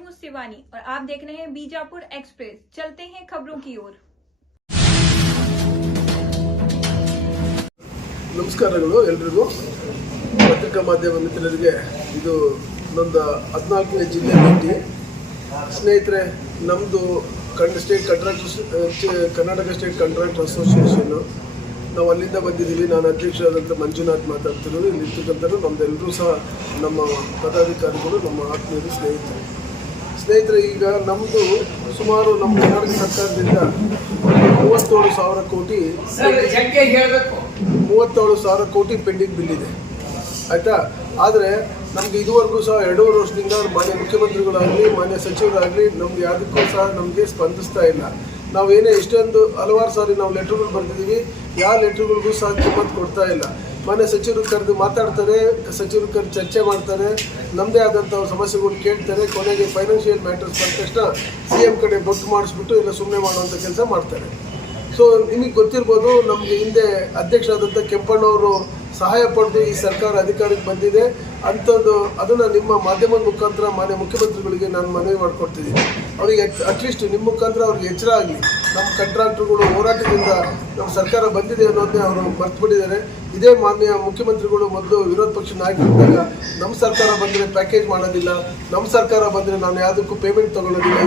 हूँ शिवानी और आप देख रहे हैं बीजापुर एक्सप्रेस। चलते हैं खबरों की ओर। ನಮಸ್ಕಾರಗಳು ಎಲ್ರಿಗೂ ಪತ್ರಿಕಾ ಮಾಧ್ಯಮ ಮಿತ್ರರಿಗೆ ಇದು ನೊಂದು 14ನೇ ಜಿಲ್ಲೆ ಭೇಟಿ ಸ್ನೇಹಿತರೆ ನಮ್ಮದು ಕರ್ನಾಟಕ ಸ್ಟೇಟ್ ಕಾಂಟ್ರಾಕ್ಟರ್ ಅಸೋಸಿಯೇಷನ್ನು ನಾವು ಅಲ್ಲಿಂದ ಬಂದಿದ್ದೀವಿ. ನಾನು ಅಧ್ಯಕ್ಷರಾದಂಥ ಮಂಜುನಾಥ್ ಮಾತಾಡ್ತಿರೋದು. ಇಲ್ಲಿ ಇರ್ತಕ್ಕಂಥದ್ದು ನಮ್ಮದೆಲ್ಲರೂ ಸಹ ನಮ್ಮ ಪದಾಧಿಕಾರಿಗಳು, ನಮ್ಮ ಆತ್ಮೀಯರು, ಸ್ನೇಹಿತರೆ ಈಗ ನಮ್ಮದು ಸುಮಾರು ನಮ್ಮ ಕರ್ನಾಟಕ ಸರ್ಕಾರದಿಂದ 37,000 ಕೋಟಿ ಪೆಂಡಿಂಗ್ ಬಿಲ್ ಇದೆ, ಆಯಿತಾ. ಆದರೆ ನಮಗೆ ಇದುವರೆಗೂ ಸಹ 2.5 ವರ್ಷದಿಂದ ಮಾನ್ಯ ಮುಖ್ಯಮಂತ್ರಿಗಳಾಗಲಿ ಮಾನ್ಯ ಸಚಿವರಾಗಲಿ ನಮ್ಗೆ ಯಾವುದಕ್ಕೂ ಸಹ ನಮಗೆ ಸ್ಪಂದಿಸ್ತಾ ಇಲ್ಲ. ನಾವೇನೇ ಎಷ್ಟೊಂದು ಹಲವಾರು ಸಾರಿ ನಾವು ಲೆಟ್ರ್ಗಳು ಬರೆದಿದ್ದೀವಿ, ಯಾವ ಲೆಟ್ರ್ಗಳಿಗೂ ಸಹ ಕಿಮ್ಮತ್ತು ಕೊಡ್ತಾ ಇಲ್ಲ. ಮಾನ್ಯ ಸಚಿವರು ಕರೆದು ಮಾತಾಡ್ತಾರೆ, ಸಚಿವರು ಕರೆದು ಚರ್ಚೆ ಮಾಡ್ತಾರೆ, ನಮ್ಮದೇ ಆದಂಥ ಸಮಸ್ಯೆಗಳು ಕೇಳ್ತಾರೆ. ಕೊನೆಗೆ ಫೈನಾನ್ಷಿಯಲ್ ಮ್ಯಾಟರ್ಸ್ ಬಂದ ತಕ್ಷಣ CM ಕಡೆ ಬೊಟ್ಟು ಮಾಡಿಸ್ಬಿಟ್ಟು ಎಲ್ಲ ಸುಮ್ಮನೆ ಮಾಡುವಂಥ ಕೆಲಸ ಮಾಡ್ತಾರೆ. ಸೊ ನಿಮಗೆ ಗೊತ್ತಿರ್ಬೋದು, ನಮಗೆ ಹಿಂದೆ ಅಧ್ಯಕ್ಷರಾದಂಥ ಕೆಂಪಣ್ಣವರು ಸಹಾಯ ಪಡೆದು ಈ ಸರ್ಕಾರ ಅಧಿಕಾರಕ್ಕೆ ಬಂದಿದೆ ಅಂಥದ್ದು. ಅದನ್ನು ನಿಮ್ಮ ಮಾಧ್ಯಮದ ಮುಖಾಂತರ ಮಾನ್ಯ ಮುಖ್ಯಮಂತ್ರಿಗಳಿಗೆ ನಾನು ಮನವಿ ಮಾಡಿಕೊಡ್ತಿದ್ದೀನಿ. ಅವರಿಗೆ ಅಟ್ಲೀಸ್ಟ್ ನಿಮ್ಮ ಮುಖಾಂತರ ಅವ್ರಿಗೆ ಎಚ್ಚರ ಆಗಲಿ. ನಮ್ಮ ಕಾಂಟ್ರಾಕ್ಟರ್ಗಳು ಹೋರಾಟದಿಂದ ನಮ್ಮ ಸರ್ಕಾರ ಬಂದಿದೆ ಅನ್ನೋದನ್ನೇ ಅವರು ಮರ್ತುಬಿಟ್ಟಿದ್ದಾರೆ. ಇದೇ ಮಾನ್ಯ ಮುಖ್ಯಮಂತ್ರಿಗಳು ಮೊದಲು ವಿರೋಧ ಪಕ್ಷ ನಾಯಕರಿದ್ದಾಗ ನಮ್ಮ ಸರ್ಕಾರ ಬಂದರೆ ಪ್ಯಾಕೇಜ್ ಮಾಡೋದಿಲ್ಲ, ನಮ್ಮ ಸರ್ಕಾರ ಬಂದರೆ ನಾನು ಯಾವುದಕ್ಕೂ ಪೇಮೆಂಟ್ ತೊಗೊಳೋದಿಲ್ಲ,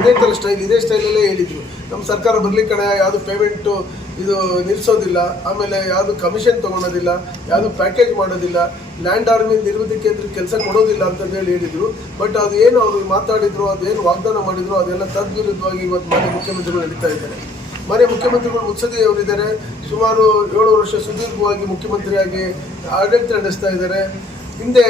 ಇದೇ ಸ್ಟೈಲಲ್ಲೇ ಹೇಳಿದರು. ನಮ್ಮ ಸರ್ಕಾರ ಬರಲಿ ಕಡೆ ಯಾವುದು ಪೇಮೆಂಟು ಇದು ನಿಲ್ಲಿಸೋದಿಲ್ಲ, ಆಮೇಲೆ ಯಾವುದು ಕಮಿಷನ್ ತೊಗೊಳೋದಿಲ್ಲ, ಯಾವುದು ಪ್ಯಾಕೇಜ್ ಮಾಡೋದಿಲ್ಲ, ಲ್ಯಾಂಡ್ ಆರ್ಮಿ ನಿರ್ವಹಣೆ ಕೇಂದ್ರ ಕೆಲಸ ಕೊಡೋದಿಲ್ಲ ಅಂತಂದೇಳಿ ಹೇಳಿದರು. ಬಟ್ ಅದು ಏನು ಅವರು ಮಾತಾಡಿದ್ರು, ಅದೇನು ವಾಗ್ದಾನ ಮಾಡಿದ್ರು, ಅದೆಲ್ಲ ತದ್ವಿರುದ್ಧವಾಗಿ ಇವತ್ತು ಮಾನ್ಯ ಮುಖ್ಯಮಂತ್ರಿಗಳು ನಡೀತಾ ಇದ್ದಾರೆ. ಮಾನ್ಯ ಮುಖ್ಯಮಂತ್ರಿಗಳು ಮುತ್ಸದಿಯವರಿದ್ದಾರೆ, ಸುಮಾರು 7 ವರ್ಷ ಸುದೀರ್ಘವಾಗಿ ಮುಖ್ಯಮಂತ್ರಿಯಾಗಿ ಆಡಳಿತ ನಡೆಸ್ತಾ ಇದ್ದಾರೆ. ಹಿಂದೆ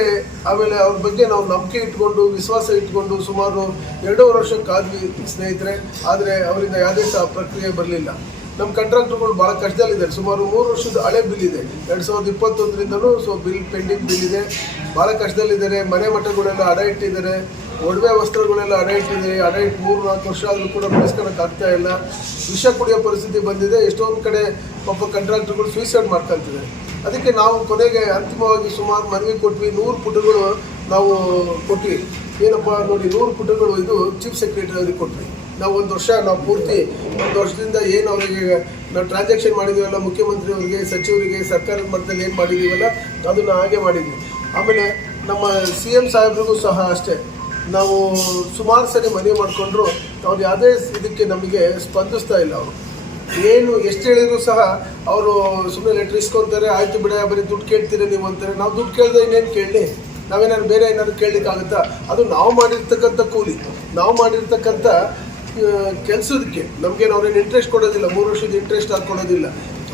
ಆಮೇಲೆ ಅವ್ರ ಬಗ್ಗೆ ನಾವು ನಂಬಿಕೆ ಇಟ್ಕೊಂಡು ವಿಶ್ವಾಸ ಇಟ್ಕೊಂಡು ಸುಮಾರು 2.5 ವರ್ಷ ಕಾದ್ವಿ ಸ್ನೇಹಿತರೆ. ಆದರೆ ಅವರಿಂದ ಯಾವುದೇ ಸಹ ಪ್ರಕ್ರಿಯೆ ಬರಲಿಲ್ಲ. ನಮ್ಮ ಕಾಂಟ್ರಾಕ್ಟರ್ಗಳು ಭಾಳ ಕಷ್ಟದಲ್ಲಿದ್ದಾರೆ. ಸುಮಾರು 3 ವರ್ಷದ ಹಳೆ ಬಿಲ್ ಇದೆ, 2021ರಿಂದಲೂ ಬಿಲ್ ಪೆಂಡಿಂಗ್ ಬಿಲ್ ಇದೆ. ಭಾಳ ಕಷ್ಟದಲ್ಲಿದ್ದಾರೆ. ಮನೆ ಮಠಗಳೆಲ್ಲ ಅಡ ಇಟ್ಟಿದ್ದಾರೆ, ಒಡವೆ ವಸ್ತ್ರಗಳೆಲ್ಲ ಅಡ ಇಟ್ಟಿದ್ದಾರೆ. ಅಡ ಇಟ್ಟು 3-4 ವರ್ಷ ಆದರೂ ಕೂಡ ಬೆಳೆಸ್ಕೊಳಕ್ಕಾಗ್ತಾ ಇಲ್ಲ. ವಿಷ ಕುಡಿಯೋ ಪರಿಸ್ಥಿತಿ ಬಂದಿದೆ. ಎಷ್ಟೊಂದು ಕಡೆ ಪಾಪ ಕಾಂಟ್ರಾಕ್ಟರ್ಗಳು ಸೂಸೈಡ್ ಮಾಡ್ಕೊಳ್ತಿದ್ದಾರೆ. ಅದಕ್ಕೆ ನಾವು ಕೊನೆಗೆ ಅಂತಿಮವಾಗಿ ಸುಮಾರು ಮನವಿ ಕೊಟ್ವಿ. 100 ಪುಟಗಳು ನಾವು ಕೊಟ್ವಿ. ಏನಪ್ಪ ನೋಡಿ, 100 ಪುಟಗಳು ಇದು ಚೀಫ್ ಸೆಕ್ರೆಟರಿ ಅವ್ರಿಗೆ ಕೊಟ್ವಿ. ನಾವು 1 ವರ್ಷ ಪೂರ್ತಿ 1 ವರ್ಷದಿಂದ ಏನು ಅವರಿಗೆ ನಾವು ಟ್ರಾನ್ಸಾಕ್ಷನ್ ಮಾಡಿದ್ದೀವಲ್ಲ, ಮುಖ್ಯಮಂತ್ರಿ ಅವರಿಗೆ, ಸಚಿವರಿಗೆ, ಸರ್ಕಾರದ ಮಟ್ಟದಲ್ಲಿ ಏನು ಮಾಡಿದ್ದೀವಲ್ಲ ಅದನ್ನು ಹಾಗೆ ಮಾಡಿದ್ವಿ. ಆಮೇಲೆ ನಮ್ಮ CM ಸಾಹೇಬ್ರಿಗೂ ಸಹ ಅಷ್ಟೇ ನಾವು ಸುಮಾರು ಸರಿ ಮನವಿ ಮಾಡಿಕೊಂಡ್ರು ಅವ್ರು ಯಾವುದೇ ಇದಕ್ಕೆ ನಮಗೆ ಸ್ಪಂದಿಸ್ತಾ ಇಲ್ಲ. ಅವರು ಏನು ಎಷ್ಟು ಹೇಳಿದ್ರು ಸಹ ಅವರು ಸುಮ್ಮನೆ ಲೆಟ್ರ್ ಇಸ್ಕೊತಾರೆ. ಆಯಿತು ಬಿಡ, ಬರೀ ದುಡ್ಡು ಕೇಳ್ತೀರ ನೀವು ಅಂತಾರೆ. ನಾವು ದುಡ್ಡು ಕೇಳಿದ್ರೆ ಇನ್ನೇನು ಕೇಳಲಿ, ನಾವೇನಾದ್ರು ಬೇರೆ ಏನಾದ್ರು ಕೇಳಲಿಕ್ಕಾಗುತ್ತಾ? ಅದು ನಾವು ಮಾಡಿರ್ತಕ್ಕಂಥ ಕೂಲಿ, ನಾವು ಮಾಡಿರ್ತಕ್ಕಂಥ ಕೆಲಸದಕ್ಕೆ ನಮಗೇನು ಅವ್ರೇನು ಇಂಟ್ರೆಸ್ಟ್ ಕೊಡೋದಿಲ್ಲ, 3 ವರ್ಷದ ಇಂಟ್ರೆಸ್ಟ್ ಹಾಕ್ಕೊಡೋದಿಲ್ಲ.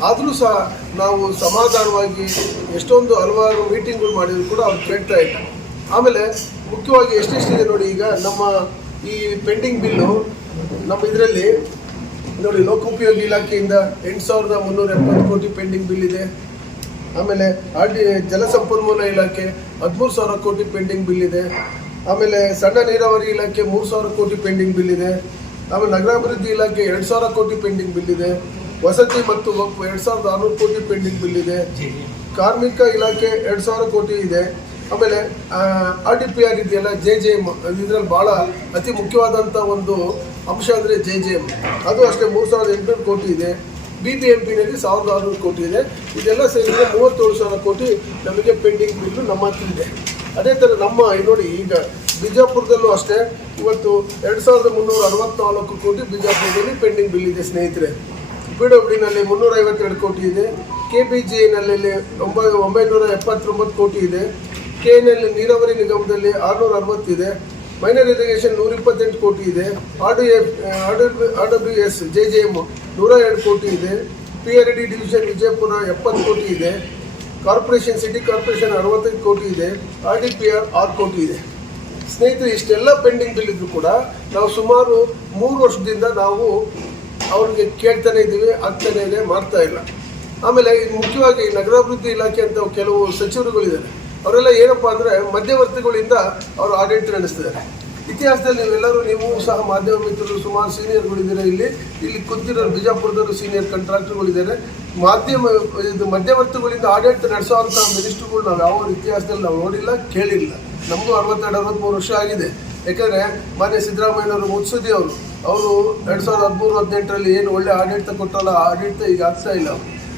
ಆದರೂ ಸಹ ನಾವು ಸಮಾಧಾನವಾಗಿ ಎಷ್ಟೊಂದು ಹಲವಾರು ಮೀಟಿಂಗ್ಗಳು ಮಾಡಿದ್ರು ಕೂಡ ಅವ್ರು ಕೇಳ್ತಾ ಇಲ್ಲ. ಆಮೇಲೆ ಮುಖ್ಯವಾಗಿ ಎಷ್ಟೆಷ್ಟಿದೆ ನೋಡಿ, ಈಗ ನಮ್ಮ ಈ ಪೆಂಡಿಂಗ್ ಬಿಲ್ಲು ನಮ್ಮ ಇದರಲ್ಲಿ ನೋಡಿ, ಲೋಕೋಪಯೋಗಿ ಇಲಾಖೆಯಿಂದ 8,370 ಕೋಟಿ ಪೆಂಡಿಂಗ್ ಬಿಲ್ ಇದೆ. ಆಮೇಲೆ ಜಲಸಂಪನ್ಮೂಲ ಇಲಾಖೆ 13,000 ಕೋಟಿ ಪೆಂಡಿಂಗ್ ಬಿಲ್ ಇದೆ. ಆಮೇಲೆ ಸಣ್ಣ ನೀರಾವರಿ ಇಲಾಖೆ 3,000 ಕೋಟಿ ಪೆಂಡಿಂಗ್ ಬಿಲ್ ಇದೆ. ಆಮೇಲೆ ನಗರಾಭಿವೃದ್ಧಿ ಇಲಾಖೆ 2,000 ಕೋಟಿ ಪೆಂಡಿಂಗ್ ಬಿಲ್ ಇದೆ. ವಸತಿ ಮತ್ತು ವಕ್ಫ್ 2,600 ಕೋಟಿ ಪೆಂಡಿಂಗ್ ಬಿಲ್ ಇದೆ. ಕಾರ್ಮಿಕ ಇಲಾಖೆ 2,000 ಕೋಟಿ ಇದೆ. ಆಮೇಲೆ RDPR ಇದೆಯಲ್ಲ, JJM, ಇದರಲ್ಲಿ ಭಾಳ ಅತಿ ಮುಖ್ಯವಾದಂಥ ಒಂದು ಅಂಶ ಅಂದರೆ JJM, ಅದು ಅಷ್ಟೇ 3,800 ಕೋಟಿ ಇದೆ. BBMPನಲ್ಲಿ 1,600 ಕೋಟಿ ಇದೆ. ಇದೆಲ್ಲ ಸೇರಿದರೆ 37,000 ಕೋಟಿ ನಮಗೆ ಪೆಂಡಿಂಗ್ ಬಿಲ್ಲು ನಮ್ಮ ಹತ್ರ ಇದೆ. ಅದೇ ಥರ ನಮ್ಮ ನೋಡಿ, ಈಗ ಬಿಜಾಪುರದಲ್ಲೂ ಅಷ್ಟೇ ಇವತ್ತು 2,364 ಕೋಟಿ ಬಿಜಾಪುರದಲ್ಲಿ ಪೆಂಡಿಂಗ್ ಬಿಲ್ ಇದೆ ಸ್ನೇಹಿತರೆ. PWDನಲ್ಲಿ 352 ಕೋಟಿ ಇದೆ. KBJನಲ್ಲಿ 979 ಕೋಟಿ ಇದೆ. KNL ನೀರಾವರಿ ನಿಗಮದಲ್ಲಿ 660 ಇದೆ. ಮೈನರ್ ಇರಿಗೇಷನ್ 128 ಕೋಟಿ ಇದೆ. RWS JJM 102 ಕೋಟಿ ಇದೆ. PRD ಡಿವಿಷನ್ ವಿಜಯಪುರ 70 ಕೋಟಿ ಇದೆ. ಕಾರ್ಪೊರೇಷನ್ ಸಿಟಿ ಕಾರ್ಪೊರೇಷನ್ 65 ಕೋಟಿ ಇದೆ. RDPR 6 ಕೋಟಿ ಇದೆ. ಸ್ನೇಹಿತರೆ, ಇಷ್ಟೆಲ್ಲ ಪೆಂಡಿಂಗ್ ಬಿಲ್ ಇದ್ದರೂ ಕೂಡ ನಾವು ಸುಮಾರು 3 ವರ್ಷದಿಂದ ನಾವು ಅವ್ರಿಗೆ ಕೇಳ್ತಾನೆ ಇದ್ದೀವಿ, ಆಗ್ತಾನೆ ಇದೆ, ಮಾಡ್ತಾ ಇಲ್ಲ. ಆಮೇಲೆ ಮುಖ್ಯವಾಗಿ ನಗರಾಭಿವೃದ್ಧಿ ಇಲಾಖೆ ಅಂತ ಕೆಲವು ಸಚಿವರುಗಳಿದ್ದಾರೆ. ಅವರೆಲ್ಲ ಏನಪ್ಪ ಅಂದರೆ ಮಧ್ಯವರ್ತಿಗಳಿಂದ ಅವರು ಆಡಳಿತ ನಡೆಸ್ತಿದ್ದಾರೆ. ಇತಿಹಾಸದಲ್ಲಿ ನೀವು ಸಹ ಮಾಧ್ಯಮ ಮಿತ್ರರು ಸುಮಾರು ಸೀನಿಯರ್ಗಳಿದ್ದಾರೆ. ಇಲ್ಲಿ ಕುಂತಿರೋರು ಬಿಜಾಪುರದವರು ಸೀನಿಯರ್ ಕಾಂಟ್ರಾಕ್ಟರ್ಗಳಿದ್ದಾರೆ. ಮಧ್ಯವರ್ತಿಗಳಿಂದ ಆಡಳಿತ ನಡೆಸೋವಂಥ ಮಿನಿಸ್ಟ್ರುಗಳು ನಾವು ಯಾವ ಇತಿಹಾಸದಲ್ಲಿ ನಾವು ನೋಡಿಲ್ಲ, ಕೇಳಿಲ್ಲ. ನಮಗೂ 62-63 ವರ್ಷ ಆಗಿದೆ. ಯಾಕಂದರೆ ಮಾನ್ಯ ಸಿದ್ದರಾಮಯ್ಯನವರು ಮುತ್ಸುದಿ ಅವರು 2013-18ರಲ್ಲಿ ಏನು ಒಳ್ಳೆ ಆಡಳಿತ ಕೊಟ್ಟಲ್ಲ, ಆಡಳಿತ ಈಗ ಆಗ್ತಾ ಇಲ್ಲ.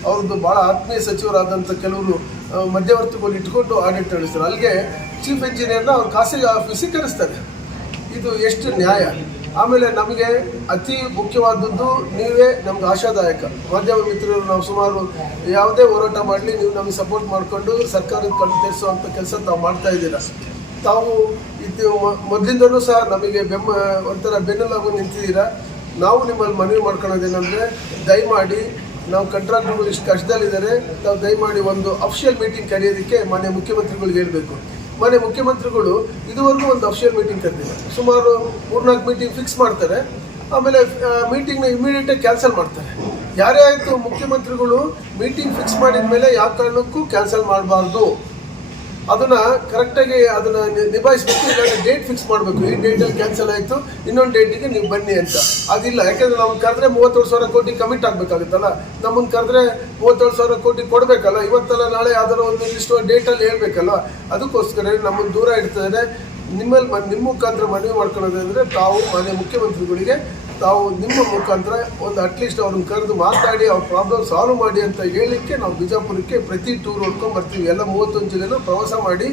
ಅವ್ರದ್ದು ಭಾಳ ಆತ್ಮೀಯ ಸಚಿವರಾದಂಥ ಕೆಲವರು ಮಧ್ಯವರ್ತಿಗಳು ಇಟ್ಕೊಂಡು ಆಡಳಿತ ನಡೆಸ್ತಾರೆ. ಅಲ್ಲಿಗೆ ಚೀಫ್ ಇಂಜಿನಿಯರ್ನ ಅವ್ರು ಖಾಸಗಿ ಆಫೀಸಿಗೆ ಕರೆಸ್ತಾರೆ. ಇದು ಎಷ್ಟು ನ್ಯಾಯ? ಆಮೇಲೆ ನಮಗೆ ಅತಿ ಮುಖ್ಯವಾದದ್ದು ನೀವೇ ನಮ್ಗೆ ಆಶಾದಾಯಕ ಮಾಧ್ಯಮ ಮಿತ್ರರು. ನಾವು ಸುಮಾರು ಯಾವುದೇ ಹೋರಾಟ ಮಾಡಲಿ ನೀವು ನಮಗೆ ಸಪೋರ್ಟ್ ಮಾಡಿಕೊಂಡು ಸರ್ಕಾರದ ಕಣ್ಣು ತೆರೆಸುವಂಥ ಕೆಲಸ ತಾವು ಮಾಡ್ತಾ ಇದ್ದೀರಾ. ತಾವು ಇದು ಮೊದಲಿಂದಲೂ ಸಹ ನಮಗೆ ಒಂಥರ ಬೆನ್ನೆಲುಬಾಗಿ ನಿಂತಿದ್ದೀರಾ. ನಾವು ನಿಮ್ಮಲ್ಲಿ ಮನವಿ ಮಾಡ್ಕೊಳ್ಳೋದೇನೆಂದರೆ, ದಯಮಾಡಿ ನಾವು ಕಾಂಟ್ರಾಕ್ಟರ್ಗಳು ಇಷ್ಟು ಕಷ್ಟದಲ್ಲಿದ್ದಾರೆ, ನಾವು ದಯಮಾಡಿ ಒಂದು ಅಫಿಷಿಯಲ್ ಮೀಟಿಂಗ್ ಕರೆಯೋದಕ್ಕೆ ಮಾನ್ಯ ಮುಖ್ಯಮಂತ್ರಿಗಳಿಗೆ ಹೇಳಬೇಕು. ಮಾನ್ಯ ಮುಖ್ಯಮಂತ್ರಿಗಳು ಇದುವರೆಗೂ ಒಂದು ಅಫಿಷಿಯಲ್ ಮೀಟಿಂಗ್ ಕರೆದಿಲ್ಲ. ಸುಮಾರು 3-4 ಮೀಟಿಂಗ್ ಫಿಕ್ಸ್ ಮಾಡ್ತಾರೆ, ಆಮೇಲೆ ಮೀಟಿಂಗ್ನ ಇಮಿಡಿಯೇಟಾಗಿ ಕ್ಯಾನ್ಸಲ್ ಮಾಡ್ತಾರೆ. ಯಾರೇ ಆಯಿತು ಮುಖ್ಯಮಂತ್ರಿಗಳು ಮೀಟಿಂಗ್ ಫಿಕ್ಸ್ ಮಾಡಿದ ಮೇಲೆ ಯಾವ ಕಾರಣಕ್ಕೂ ಕ್ಯಾನ್ಸಲ್ ಮಾಡಬಾರ್ದು, ಅದನ್ನು ಕರೆಕ್ಟಾಗಿ ಅದನ್ನು ನಿಭಾಯಿಸಬೇಕು. ಇಲ್ಲಾಂದರೆ ಡೇಟ್ ಫಿಕ್ಸ್ ಮಾಡಬೇಕು, ಈ ಡೇಟಲ್ಲಿ ಕ್ಯಾನ್ಸಲ್ ಆಯಿತು, ಇನ್ನೊಂದು ಡೇಟಿಗೆ ನೀವು ಬನ್ನಿ ಅಂತ. ಅದಿಲ್ಲ, ಯಾಕೆಂದರೆ ನಮ್ಗೆ ಕರೆದ್ರೆ 37,000 ಕೋಟಿ ಕಮಿಟ್ ಆಗಬೇಕಾಗುತ್ತಲ್ಲ, ನಮ್ಮನ್ನು ಕರೆದ್ರೆ 37,000 ಕೋಟಿ ಕೊಡಬೇಕಲ್ಲ, ಇವತ್ತಲ್ಲ ನಾಳೆ ಯಾವ್ದಾರು ಒಂದು ಇಷ್ಟು ಡೇಟಲ್ಲಿ ಹೇಳ್ಬೇಕಲ್ಲ. ಅದಕ್ಕೋಸ್ಕರ ನಮ್ಮನ್ನು ದೂರ ಇಡ್ತಿದ್ದಾರೆ. ನಿಮ್ಮ ಮುಖಾಂತರ ಮನವಿ ಮಾಡ್ಕೊಳ್ಳೋದಂದರೆ, ತಾವು ಮಾನ್ಯ ಮುಖ್ಯಮಂತ್ರಿಗಳಿಗೆ ತಾವು ನಿಮ್ಮ ಮುಖಾಂತರ ಒಂದು ಅಟ್ಲೀಸ್ಟ್ ಅವ್ರನ್ನ ಕರೆದು ಮಾತಾಡಿ ಅವ್ರ ಪ್ರಾಬ್ಲಮ್ ಸಾಲ್ವ್ ಮಾಡಿ ಅಂತ ಹೇಳಲಿಕ್ಕೆ ನಾವು ಬಿಜಾಪುರಕ್ಕೆ ಪ್ರತಿ ಟೂರ್ ಹೊಡ್ಕೊಂಡು ಬರ್ತೀವಿ. ಎಲ್ಲ 31 ಜಿಲ್ಲೆನೂ ಪ್ರವಾಸ ಮಾಡಿ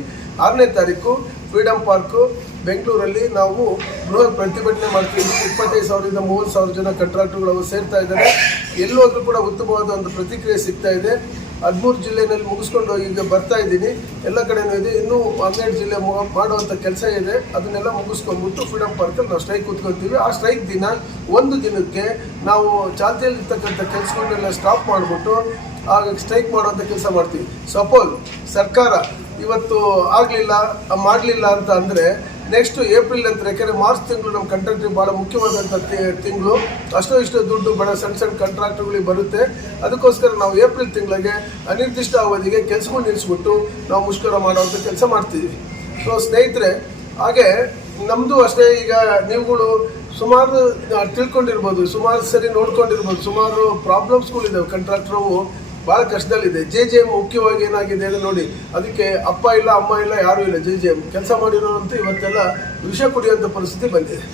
6ನೇ ತಾರೀಕು ಫ್ರೀಡಮ್ ಪಾರ್ಕು ಬೆಂಗಳೂರಲ್ಲಿ ನಾವು ಬೃಹತ್ ಪ್ರತಿಭಟನೆ ಮಾಡ್ತೀವಿ. 25,000ರಿಂದ 30,000 ಜನ ಕಾಂಟ್ರಾಕ್ಟರ್ಗಳು ಅವರು ಸೇರ್ತಾ ಇದ್ದಾರೆ. ಎಲ್ಲೋದ್ರೂ ಕೂಡ ಉತ್ತಮವಾದ ಒಂದು ಪ್ರತಿಕ್ರಿಯೆ ಸಿಗ್ತಾ ಇದೆ. 13 ಜಿಲ್ಲೆಯಲ್ಲಿ ಮುಗಿಸ್ಕೊಂಡು ಈಗ ಬರ್ತಾ ಇದ್ದೀನಿ. ಎಲ್ಲ ಕಡೆನೂ ಇದೆ, ಇನ್ನೂ 12 ಜಿಲ್ಲೆ ಮಾಡುವಂಥ ಕೆಲಸ ಇದೆ. ಅದನ್ನೆಲ್ಲ ಮುಗಿಸ್ಕೊಂಡ್ಬಿಟ್ಟು ಫ್ರೀಡಮ್ ಪಾರ್ಕಲ್ಲಿ ನಾವು ಸ್ಟ್ರೈಕ್ ಕೂತ್ಕೊಳ್ತೀವಿ. ಆ ಸ್ಟ್ರೈಕ್ ದಿನ ಒಂದು ದಿನಕ್ಕೆ ನಾವು ಚಾಲ್ತಿಯಲ್ಲಿರ್ತಕ್ಕಂಥ ಕೆಲಸಗಳನ್ನೆಲ್ಲ ಸ್ಟಾಪ್ ಮಾಡಿಬಿಟ್ಟು ಆಗ ಸ್ಟ್ರೈಕ್ ಮಾಡುವಂಥ ಕೆಲಸ ಮಾಡ್ತೀವಿ. ಸಪೋಸ್ ಸರ್ಕಾರ ಇವತ್ತು ಮಾಡಲಿಲ್ಲ ಅಂತ ಅಂದರೆ ನೆಕ್ಸ್ಟ್ ಏಪ್ರಿಲ್ ಅಂತ, ಯಾಕೆಂದರೆ ಮಾರ್ಚ್ ತಿಂಗಳು ನಮ್ಮ ಕಾಂಟ್ರಾಕ್ಟ್ರಿಗೆ ಭಾಳ ಮುಖ್ಯವಾದಂಥ ತಿಂಗಳು. ಇಷ್ಟು ದುಡ್ಡು ಬಡ ಸಣ್ಣ ಕಾಂಟ್ರಾಕ್ಟ್ರುಗಳಿಗೆ ಬರುತ್ತೆ. ಅದಕ್ಕೋಸ್ಕರ ನಾವು ಏಪ್ರಿಲ್ ತಿಂಗಳಿಗೆ ಅನಿರ್ದಿಷ್ಟ ಅವಧಿಗೆ ಕೆಲಸಗಳು ನಿಲ್ಲಿಸ್ಬಿಟ್ಟು ನಾವು ಮುಷ್ಕರ ಮಾಡುವಂಥ ಕೆಲಸ ಮಾಡ್ತೀವಿ. ಸೊ ಸ್ನೇಹಿತರೆ, ಹಾಗೆ ನಮ್ಮದು ಅಷ್ಟೇ. ಈಗ ನೀವುಗಳು ಸುಮಾರು ತಿಳ್ಕೊಂಡಿರ್ಬೋದು, ಸುಮಾರು ಸರಿ ನೋಡ್ಕೊಂಡಿರ್ಬೋದು, ಸುಮಾರು ಪ್ರಾಬ್ಲಮ್ಸ್ಗಳಿದ್ದಾವೆ. ಕಾಂಟ್ರಾಕ್ಟ್ರು ಭಾಳ ಕಷ್ಟದಲ್ಲಿದೆ. JJM ಮುಖ್ಯವಾಗಿ ಏನಾಗಿದೆ ಅಂದರೆ ನೋಡಿ, ಅದಕ್ಕೆ ಅಪ್ಪ ಇಲ್ಲ ಅಮ್ಮ ಇಲ್ಲ ಯಾರೂ ಇಲ್ಲ. JJM ಕೆಲಸ ಮಾಡಿರೋರಂತೂ ಇವತ್ತೆಲ್ಲ ವಿಷ ಕುಡಿಯುವಂಥ ಪರಿಸ್ಥಿತಿ ಬಂದಿದೆ.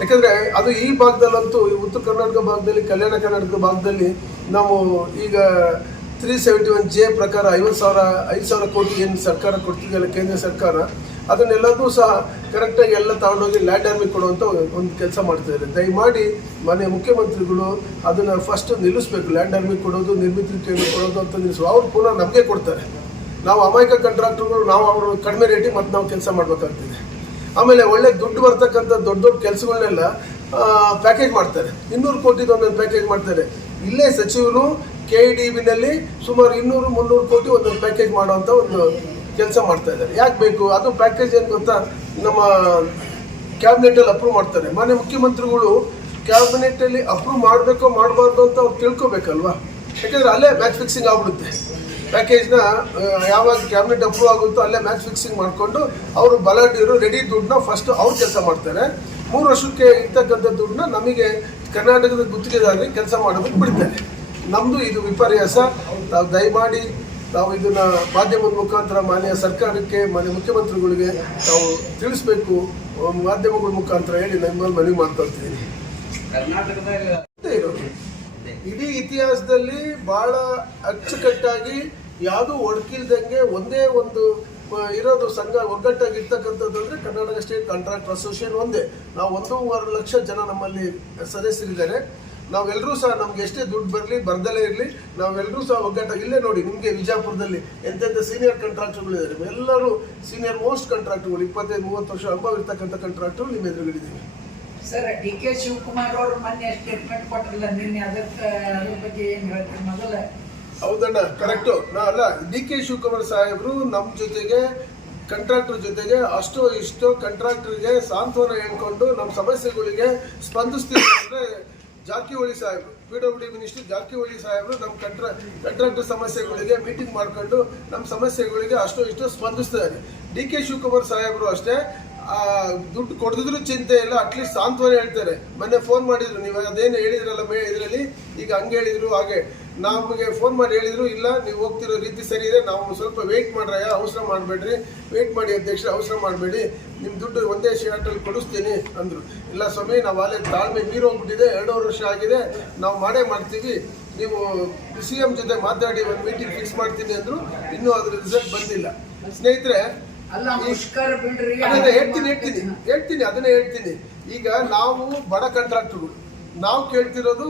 ಯಾಕಂದರೆ ಅದು ಈ ಭಾಗದಲ್ಲಂತೂ, ಈ ಉತ್ತರ ಕರ್ನಾಟಕ ಭಾಗದಲ್ಲಿ, ಕಲ್ಯಾಣ ಕರ್ನಾಟಕ ಭಾಗದಲ್ಲಿ ನಾವು ಈಗ 371J ಪ್ರಕಾರ 5,000 ಕೋಟಿ ಏನು ಸರ್ಕಾರ ಕೊಡ್ತಿದೆಯಲ್ಲ, ಕೇಂದ್ರ ಸರ್ಕಾರ, ಅದನ್ನೆಲ್ಲದೂ ಸಹ ಕರೆಕ್ಟಾಗಿ ಎಲ್ಲ ತಗೊಂಡೋಗಿ ಲ್ಯಾಂಡ್ ಆರ್ಮಿಗೆ ಕೊಡುವಂಥ ಒಂದು ಕೆಲಸ ಮಾಡ್ತಾಯಿದ್ದಾರೆ. ದಯಮಾಡಿ ಮಾನ್ಯ ಮುಖ್ಯಮಂತ್ರಿಗಳು ಅದನ್ನು ಫಸ್ಟ್ ನಿಲ್ಲಿಸಬೇಕು. ಲ್ಯಾಂಡ್ ಆರ್ಮಿಗೆ ಕೊಡೋದು, ನಿರ್ಮಿತರಿಗೆ ಕೊಡೋದು ಅಂತ ನಿಲ್ಲಿಸುವ. ಅವ್ರು ಪುನಃ ನಮಗೆ ಕೊಡ್ತಾರೆ. ನಾವು ಅಮಾಯಕ ಕಾಂಟ್ರಾಕ್ಟರ್ಗಳು, ನಾವು ಅವರು ಕಡಿಮೆ ರೇಟಿಗೆ ಮತ್ತು ನಾವು ಕೆಲಸ ಮಾಡಬೇಕಾಗ್ತದೆ. ಆಮೇಲೆ ಒಳ್ಳೆ ದುಡ್ಡು ಬರ್ತಕ್ಕಂಥ ದೊಡ್ಡ ದೊಡ್ಡ ಕೆಲಸಗಳನ್ನೆಲ್ಲ ಪ್ಯಾಕೇಜ್ ಮಾಡ್ತಾರೆ. 200 ಕೋಟಿದು ಒಂದೊಂದು ಪ್ಯಾಕೇಜ್ ಮಾಡ್ತಾರೆ. ಇಲ್ಲೇ ಸಚಿವರು KIDBನಲ್ಲಿ ಸುಮಾರು 200-300 ಕೋಟಿ ಒಂದೊಂದು ಪ್ಯಾಕೇಜ್ ಮಾಡುವಂಥ ಒಂದು ಕೆಲಸ ಮಾಡ್ತಾ ಇದ್ದಾರೆ. ಯಾಕೆ ಬೇಕು ಅದು ಪ್ಯಾಕೇಜ್? ಏನು ಗೊತ್ತಾ, ನಮ್ಮ ಕ್ಯಾಬಿನೆಟಲ್ಲಿ ಅಪ್ರೂವ್ ಮಾಡ್ತಾರೆ. ಮಾನ್ಯ ಮುಖ್ಯಮಂತ್ರಿಗಳು ಕ್ಯಾಬಿನೆಟಲ್ಲಿ ಅಪ್ರೂವ್ ಮಾಡಬೇಕೋ ಮಾಡಬಾರ್ದು ಅಂತ ಅವ್ರು ತಿಳ್ಕೊಬೇಕಲ್ವಾ. ಯಾಕೆಂದರೆ ಅಲ್ಲೇ ಮ್ಯಾಚ್ ಫಿಕ್ಸಿಂಗ್ ಆಗ್ಬಿಡುತ್ತೆ. ಪ್ಯಾಕೇಜ್ನ ಯಾವಾಗ ಕ್ಯಾಬಿನೆಟ್ ಅಪ್ರೂವ್ ಆಗುತ್ತೋ ಅಲ್ಲೇ ಮ್ಯಾಚ್ ಫಿಕ್ಸಿಂಗ್ ಮಾಡಿಕೊಂಡು ಅವರು ಬಲಾಢ್ಯರು ರೆಡಿ ದುಡ್ಡನ್ನ ಫಸ್ಟ್ ಅವ್ರು ಕೆಲಸ ಮಾಡ್ತಾರೆ. 3 ವರ್ಷಕ್ಕೆ ಇರ್ತಕ್ಕಂಥ ದುಡ್ಡನ್ನ ನಮಗೆ ಕರ್ನಾಟಕದ ಗುತ್ತಿಗೆದಾರರಿಗೆ ಕೆಲಸ ಮಾಡೋದಕ್ಕೆ ಬಿಡ್ತಾರೆ. ನಮ್ಮದು ಇದು ವಿಪರ್ಯಾಸ. ನಾವು ದಯಮಾಡಿ ನಾವು ಇದನ್ನು ಮಾಧ್ಯಮದ ಮುಖಾಂತರ ಮಾನ್ಯ ಸರ್ಕಾರಕ್ಕೆ, ಮಾನ್ಯ ಮುಖ್ಯಮಂತ್ರಿಗಳಿಗೆ ನಾವು ತಿಳಿಸ್ಬೇಕು. ಮಾಧ್ಯಮಗಳ ಮುಖಾಂತರ ಹೇಳಿ ನಮ್ಮಲ್ಲಿ ಮನವಿ ಮಾಡ್ಕೊಳ್ತಿದ್ದೀನಿ. ಇಡೀ ಇತಿಹಾಸದಲ್ಲಿ ಭಾಳ ಅಚ್ಚುಕಟ್ಟಾಗಿ ಯಾವುದೂ ಒಡಕಿಲ್ದಂಗೆ ಒಂದೇ ಒಂದು ಇರೋದು ಸಂಘ ಒಗ್ಗಟ್ಟಾಗಿರ್ತಕ್ಕಂಥದ್ದು ಅಂದರೆ ಕರ್ನಾಟಕ ಸ್ಟೇಟ್ ಕಾಂಟ್ರಾಕ್ಟರ್ ಅಸೋಸಿಯೇಷನ್ ಒಂದೇ. ನಾವು 1.5 ಲಕ್ಷ ಜನ ನಮ್ಮಲ್ಲಿ ಸದಸ್ಯರಿದ್ದಾರೆ. ನಾವೆಲ್ಲರೂ ಸಹ ನಮ್ಗೆ ಎಷ್ಟೇ ದುಡ್ಡು ಬರಲಿ ಬರ್ದಲೇ ಇರಲಿ, ನಾವೆಲ್ಲರೂ ಸಹ ಒಗ್ಗಟ್ಟಾಗಿ ಇಲ್ಲೇ ನೋಡಿ, ನಿಮಗೆ ವಿಜಯಪುರದಲ್ಲಿ ಎಂತೆಂಥ ಸೀನಿಯರ್ ಕಾಂಟ್ರಾಕ್ಟರ್ಗಳಿದ್ದಾರೆ. ಎಲ್ಲರೂ ಸೀನಿಯರ್ ಮೋಸ್ಟ್ ಕಾಂಟ್ರಾಕ್ಟರ್ಗಳು, 25-30 ವರ್ಷ ಅನುಭವ ಇರ್ತಕ್ಕಂಥ ಕಾಂಟ್ರಾಕ್ಟರ್ ನಿಮ್ಮ ಎದುರುಗಡೆ ಸರ್. DK ಶಿವಕುಮಾರ್ ಅವರು ಮೊನ್ನೆ ಸ್ಟೇಟ್ಮೆಂಟ್ ಕೊಟ್ಟರಲ್ಲ ನಿನ್ನೆ, ಅದ್ರ ಬಗ್ಗೆ ಏನು ಹೇಳ್ತೀರಿ ಮೊದಲ? ಹೌದಣ್ಣ, ಕರೆಕ್ಟು. ಅಲ್ಲ, DK ಶಿವಕುಮಾರ್ ಸಾಹೇಬರು ನಮ್ಮ ಜೊತೆಗೆ, ಕಾಂಟ್ರಾಕ್ಟರ್ ಜೊತೆಗೆ ಅಷ್ಟೋ ಇಷ್ಟೋ ಕಾಂಟ್ರಾಕ್ಟರ್ಗೆ ಸಾಂತ್ವನ ಹೇಳ್ಕೊಂಡು ನಮ್ಮ ಸಮಸ್ಯೆಗಳಿಗೆ ಸ್ಪಂದಿಸ್ತೀವಿ ಅಂದರೆ ಜಾರಕಿಹೊಳಿ ಸಾಹೇಬರು, PWD ಮಿನಿಸ್ಟರ್ ಜಾರಕಿಹೊಳಿ ಸಾಹೇಬರು ನಮ್ಮ ಕಾಂಟ್ರಾಕ್ಟರ್ ಸಮಸ್ಯೆಗಳಿಗೆ ಮೀಟಿಂಗ್ ಮಾಡ್ಕೊಂಡು ನಮ್ಮ ಸಮಸ್ಯೆಗಳಿಗೆ ಅಷ್ಟೋ ಇಷ್ಟೋ ಸ್ಪಂದಿಸ್ತಾರೆ. DK ಶಿವಕುಮಾರ್ ಸಾಹೇಬರು ಅಷ್ಟೇ, ದುಡ್ಡು ಕೊಡದಿದ್ರು ಚಿಂತೆ ಇಲ್ಲ, ಅಟ್ಲೀಸ್ಟ್ ಸಾಂತ್ವನ ಹೇಳ್ತಾರೆ. ಮೊನ್ನೆ ಫೋನ್ ಮಾಡಿದ್ರು, ನೀವು ಅದೇನು ಹೇಳಿದ್ರಲ್ಲ ಇದರಲ್ಲಿ, ಈಗ ಹಂಗೆ ಹೇಳಿದ್ರು ಹಾಗೆ ನಮಗೆ ಫೋನ್ ಮಾಡಿ ಹೇಳಿದ್ರು, ಇಲ್ಲ ನೀವು ಹೋಗ್ತಿರೋ ರೀತಿ ಸರಿ ಇದೆ, ನಾವು ಸ್ವಲ್ಪ ವೆಯ್ಟ್ ಮಾಡ್ರಯ್ಯ, ಅವಸರ ಮಾಡಬೇಡ್ರಿ, ವೆಯ್ಟ್ ಮಾಡಿ ಅಧ್ಯಕ್ಷರು, ಅವಸರ ಮಾಡಬೇಡಿ, ನಿಮ್ಮ ದುಡ್ಡು ಒಂದೇ ಶಾರ್ಟಲ್ಲಿ ಕೊಡಿಸ್ತೀನಿ ಅಂದರು. ಇಲ್ಲ ಸ್ವಾಮಿ, ನಾವು ಅಲ್ಲೇ ತಾಳ್ಮೆ ಮೀರೋಗ್ಬಿಟ್ಟಿದೆ, 2.5 ವರ್ಷ ಆಗಿದೆ, ನಾವು ಮಾಡೇ ಮಾಡ್ತೀವಿ, ನೀವು CM ಜೊತೆ ಮಾತಾಡಿ ಒಂದು ಮೀಟಿಂಗ್ ಫಿಕ್ಸ್ ಮಾಡ್ತೀನಿ ಅಂದರು. ಇನ್ನೂ ಅದ್ರ ರಿಸಲ್ಟ್ ಬಂದಿಲ್ಲ. ಸ್ನೇಹಿತರೆ, ಹೇಳ್ತೀನಿ ಅದನ್ನೇ ಹೇಳ್ತೀನಿ. ಈಗ ನಾವು ಬಡ ಕಾಂಟ್ರಾಕ್ಟರ್ಗಳು, ನಾವು ಕೇಳ್ತಿರೋದು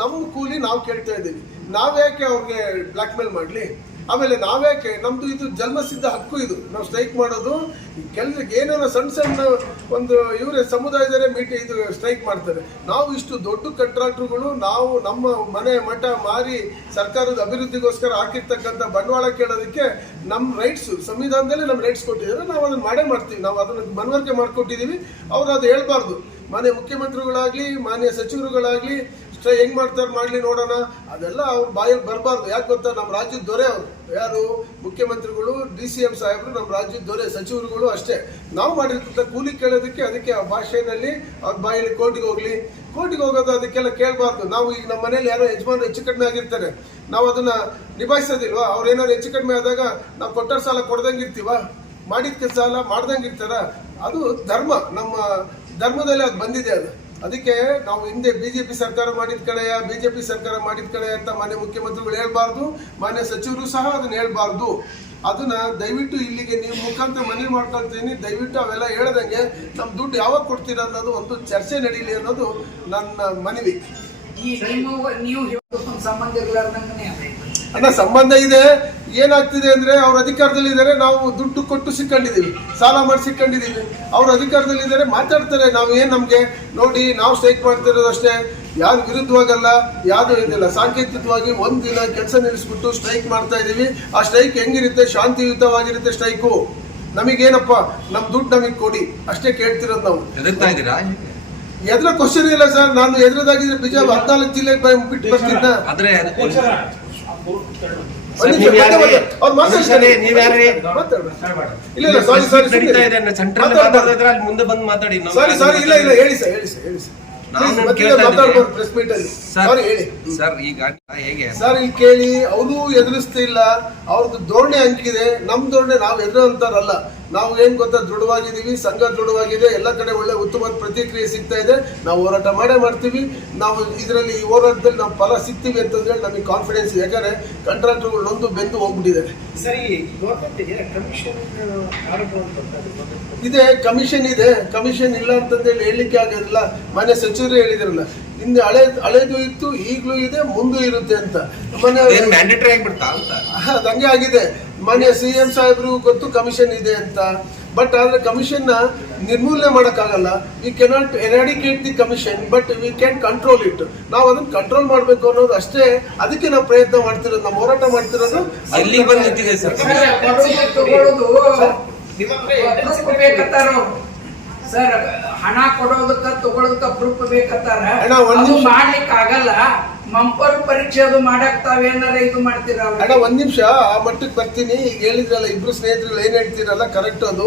ನಮ್ಮ ಕೂಲಿ ನಾವು ಕೇಳ್ತಾ ಇದ್ದೀವಿ. ನಾವ್ಯಾಕೆ ಅವ್ರಿಗೆ ಬ್ಲ್ಯಾಕ್ ಮೇಲ್ ಮಾಡಲಿ? ಆಮೇಲೆ ನಾವ್ಯಾಕೆ, ನಮ್ದು ಇದು ಜನ್ಮಸಿದ್ಧ ಹಕ್ಕು, ಇದು ನಾವು ಸ್ಟ್ರೈಕ್ ಮಾಡೋದು. ಕೆಲಸಕ್ಕೆ ಏನೇನೋ ಸಣ್ಣ ಒಂದು ಇವರೇ ಸಮುದಾಯದವರೇ ಇದು ಸ್ಟ್ರೈಕ್ ಮಾಡ್ತಾರೆ. ನಾವು ಇಷ್ಟು ದೊಡ್ಡ ಕಾಂಟ್ರಾಕ್ಟರ್ಗಳು, ನಾವು ನಮ್ಮ ಮನೆ ಮಠ ಮಾರಿ ಸರ್ಕಾರದ ಅಭಿವೃದ್ಧಿಗೋಸ್ಕರ ಹಾಕಿರ್ತಕ್ಕಂಥ ಬಂಡವಾಳ ಕೇಳೋದಕ್ಕೆ ನಮ್ಮ ರೈಟ್ಸ್, ಸಂವಿಧಾನದಲ್ಲಿ ನಮ್ಮ ರೈಟ್ಸ್ ಕೊಟ್ಟಿದ್ದಾರೆ, ನಾವು ಅದನ್ನು ಮಾಡೇ ಮಾಡ್ತೀವಿ. ನಾವು ಅದನ್ನು ಮನವರಿಕೆ ಮಾಡಿಕೊಟ್ಟಿದ್ದೀವಿ. ಅವರು ಅದು ಹೇಳ್ಬಾರ್ದು. ಮಾನ್ಯ ಮುಖ್ಯಮಂತ್ರಿಗಳಾಗಲಿ, ಮಾನ್ಯ ಸಚಿವರುಗಳಾಗಲಿ ಹೆಂಗ್ ಮಾಡ್ತಾರೆ ಮಾಡಲಿ, ನೋಡೋಣ, ಅದೆಲ್ಲ ಅವ್ರ ಬಾಯಲ್ಲಿ ಬರಬಾರ್ದು. ಯಾಕೆ ಗೊತ್ತಾ, ನಮ್ಮ ರಾಜ್ಯದ ದೊರೆ ಅವರು ಯಾರು, ಮುಖ್ಯಮಂತ್ರಿಗಳು, DCM ಸಾಹೇಬರು ನಮ್ಮ ರಾಜ್ಯದ ದೊರೆ, ಸಚಿವರುಗಳು ಅಷ್ಟೇ. ನಾವು ಮಾಡಿರ್ತಕ್ಕಂಥ ಕೂಲಿ ಕೇಳೋದಕ್ಕೆ, ಅದಕ್ಕೆ ಆ ಭಾಷೆಯಲ್ಲಿ ಅವ್ರ ಬಾಯಲ್ಲಿ ಕೋರ್ಟಿಗೆ ಹೋಗೋದು, ಅದಕ್ಕೆಲ್ಲ ಕೇಳಬಾರ್ದು. ನಾವು ಈಗ ನಮ್ಮ ಮನೇಲಿ ಯಾರೋ ಯಜಮಾನ ಹೆಚ್ಚು ಕಡಿಮೆ ಆಗಿರ್ತಾರೆ, ನಾವು ಅದನ್ನ ನಿಭಾಯಿಸೋದಿಲ್ವಾ? ಅವ್ರು ಏನಾದ್ರು ಹೆಚ್ಚು ಕಡಿಮೆ ಆದಾಗ ನಾವು ಕೊಟ್ಟ ಸಾಲ ಕೊಡ್ದಂಗೆ ಇರ್ತೀವ? ಮಾಡಿದ ಸಾಲ ಮಾಡ್ದಂಗೆ ಇರ್ತಾರ? ಅದು ಧರ್ಮ, ನಮ್ಮ ಧರ್ಮದಲ್ಲಿ ಅದು ಬಂದಿದೆ. ಅದಕ್ಕೆ ನಾವು ಹಿಂದೆ BJP ಸರ್ಕಾರ ಮಾಡಿದ ಕಡೆಯ, BJP ಸರ್ಕಾರ ಮಾಡಿದ ಕಡೆ ಅಂತ ಮಾನ್ಯ ಮುಖ್ಯಮಂತ್ರಿಗಳು ಹೇಳ್ಬಾರ್ದು, ಮಾನ್ಯ ಸಚಿವರು ಸಹ ಅದನ್ನ ಹೇಳ್ಬಾರ್ದು. ಅದನ್ನ ದಯವಿಟ್ಟು ಇಲ್ಲಿಗೆ ನೀವು ಮುಖಾಂತರ ಮನವಿ ಮಾಡ್ಕೊಳ್ತೀನಿ. ದಯವಿಟ್ಟು ಅವೆಲ್ಲ ಹೇಳ್ದಂಗೆ ನಮ್ಮ ದುಡ್ಡು ಯಾವಾಗ ಕೊಡ್ತೀರಾ ಅನ್ನೋದು ಒಂದು ಚರ್ಚೆ ನಡೀಲಿ ಅನ್ನೋದು ನನ್ನ ಮನವಿ. ಅಣ್ಣ, ಸಂಬಂಧ ಇದೆ. ಏನಾಗ್ತಿದೆ ಅಂದ್ರೆ, ಅವ್ರ ಅಧಿಕಾರದಲ್ಲಿ ಇದ್ದಾರೆ, ನಾವು ದುಡ್ಡು ಕೊಟ್ಟು ಸಿಕ್ಕೊಂಡಿದ್ದೀವಿ, ಸಾಲ ಮಾಡಿ ಸಿಕ್ಕೊಂಡಿದ್ದೀವಿ. ಅವ್ರ ಅಧಿಕಾರದಲ್ಲಿ ಇದ್ದಾರೆ, ಮಾತಾಡ್ತಾರೆ. ನಾವು ಏನ್, ನಮ್ಗೆ ನೋಡಿ, ನಾವು ಸ್ಟ್ರೈಕ್ ಮಾಡ್ತಿರೋದು ಅಷ್ಟೇ, ಯಾರು ವಿರುದ್ಧವಾಗಲ್ಲ, ಯಾವುದು ಇದಿಲ್ಲ. ಸಾಂಕೇತಿಕವಾಗಿ ಒಂದಿನ ಕೆಲಸ ನಿಲ್ಲಿಸ್ಬಿಟ್ಟು ಸ್ಟ್ರೈಕ್ ಮಾಡ್ತಾ ಇದೀವಿ. ಆ ಸ್ಟ್ರೈಕ್ ಹೆಂಗಿರುತ್ತೆ? ಶಾಂತಿಯುತವಾಗಿರುತ್ತೆ ಸ್ಟ್ರೈಕು. ನಮಗೇನಪ್ಪ, ನಮ್ ದುಡ್ಡು ನಮಗೆ ಕೊಡಿ ಅಷ್ಟೇ ಕೇಳ್ತಿರೋದು ನಾವು. ಎದ್ರ ಕ್ವಶನ್ ಇಲ್ಲ ಸರ್. ನಾನು ಎದ್ರದಾಗಿದ್ರೆ ಬಿಜಾಪುರ 14 ಜಿಲ್ಲೆಗೆ ಬಿಟ್ಟು ಬರ್ತಿದ್ದ. ಮುಂದೆ ಬಂದು ಮಾತಾಡಿ. ಹೇಳಿ ಸರ್, ಇಲ್ಲಿ ಕೇಳಿ. ಅವರು ಎದುರಿಸ್ತಿಲ್ಲ, ಅವ್ರದ್ದು ಧೋರಣೆ ಹಂಗಿದೆ. ನಮ್ ಧೋರಣೆ ನಾವು ಎದುರು ಅಂತಾರಲ್ಲ. ನಾವು ಏನ್ ಗೊತ್ತಾ, ದೃಢವಾಗಿದ್ದೀವಿ, ಸಂಘ ದೃಢವಾಗಿದೆ, ಎಲ್ಲ ಕಡೆ ಒಳ್ಳೆ ಉತ್ತಮವಾದ ಪ್ರತಿಕ್ರಿಯೆ ಸಿಗ್ತಾ ಇದೆ. ನಾವು ಹೋರಾಟ ಮಾಡೇ ಮಾಡ್ತೀವಿ. ನಾವು ಇದರಲ್ಲಿ ಈ ಹೋರಾಟದಲ್ಲಿ ನಾವು ಫಲ ಸಿಗ್ತೀವಿ ಅಂತಂದ್ರೆ ನಮಗೆ ಕಾನ್ಫಿಡೆನ್ಸ್ ಇದೆ. ಯಾಕಂದ್ರೆ ಕಾಂಟ್ರಾಕ್ಟರ್ಗಳು ನೊಂದು ಬೆಂದು ಹೋಗ್ಬಿಟ್ಟಿದ್ದಾರೆ. ಇದೆ ಕಮಿಷನ್ ಇದೆ, ಕಮಿಷನ್ ಇಲ್ಲ ಅಂತಂದೇಳಿ ಹೇಳಲಿಕ್ಕೆ ಆಗೋದಿಲ್ಲ. ಮಾನ್ಯ ಸಚಿವರು ಹೇಳಿದ್ರಲ್ಲ, ಹಿಂದೆ ಹಳೇದು ಇತ್ತು, ಈಗಲೂ ಇದೆ, ಮುಂದೂ ಇರುತ್ತೆ ಅಂತ. ಹಂಗೆ ಆಗಿದೆ. ಮಾನ್ಯ CM ಸಾಹೇಬ್ರು ಗೊತ್ತು ಕಮಿಷನ್ ಇದೆ ಅಂತ. ಬಟ್ ಆದ್ರೆ ಕಮಿಷನ್ ನ ನಿರ್ಮೂಲನೆ ಮಾಡಕ್ಕಾಗಲ್ಲ. We cannot eradicate the commission, but we can control it. ನಾವು ಅದನ್ನ ಕಂಟ್ರೋಲ್ ಮಾಡ್ಬೇಕು ಅನ್ನೋದು ಅಷ್ಟೇ. ಅದಕ್ಕೆ ನಾವು ಪ್ರಯತ್ನ ಮಾಡ್ತಿರೋದು, ನಾವು ಹೋರಾಟ ಮಾಡ್ತಿರೋದು. ಸರ್, ಹಣ ಕೊಡೋದಕ್ಕ ತಗೊಳೋದಕ್ಕ ಪ್ರೂಫ್ ಬೇಕತ್ತಾರ, ಮಾಡ್ಲಿಕ್ಕೆ ಆಗಲ್ಲ. ಮಂಪರ್ ಪರೀಕ್ಷೆ ಅದು ಮಾಡಾಕ್ತಾವೇನಾರ ಇದು ಮಾಡ್ತೀರಾ? ಅಣ್ಣ, ಒಂದ್ ನಿಮಿಷ, ಆ ಮಟ್ಟಕ್ಕೆ ಬರ್ತೀನಿ. ಈಗ ಹೇಳಿದ್ರಲ್ಲ, ಇಬ್ರು ಸ್ನೇಹಿತರು ಏನ್ ಹೇಳ್ತೀರಲ್ಲ, ಕರೆಕ್ಟ್. ಅದು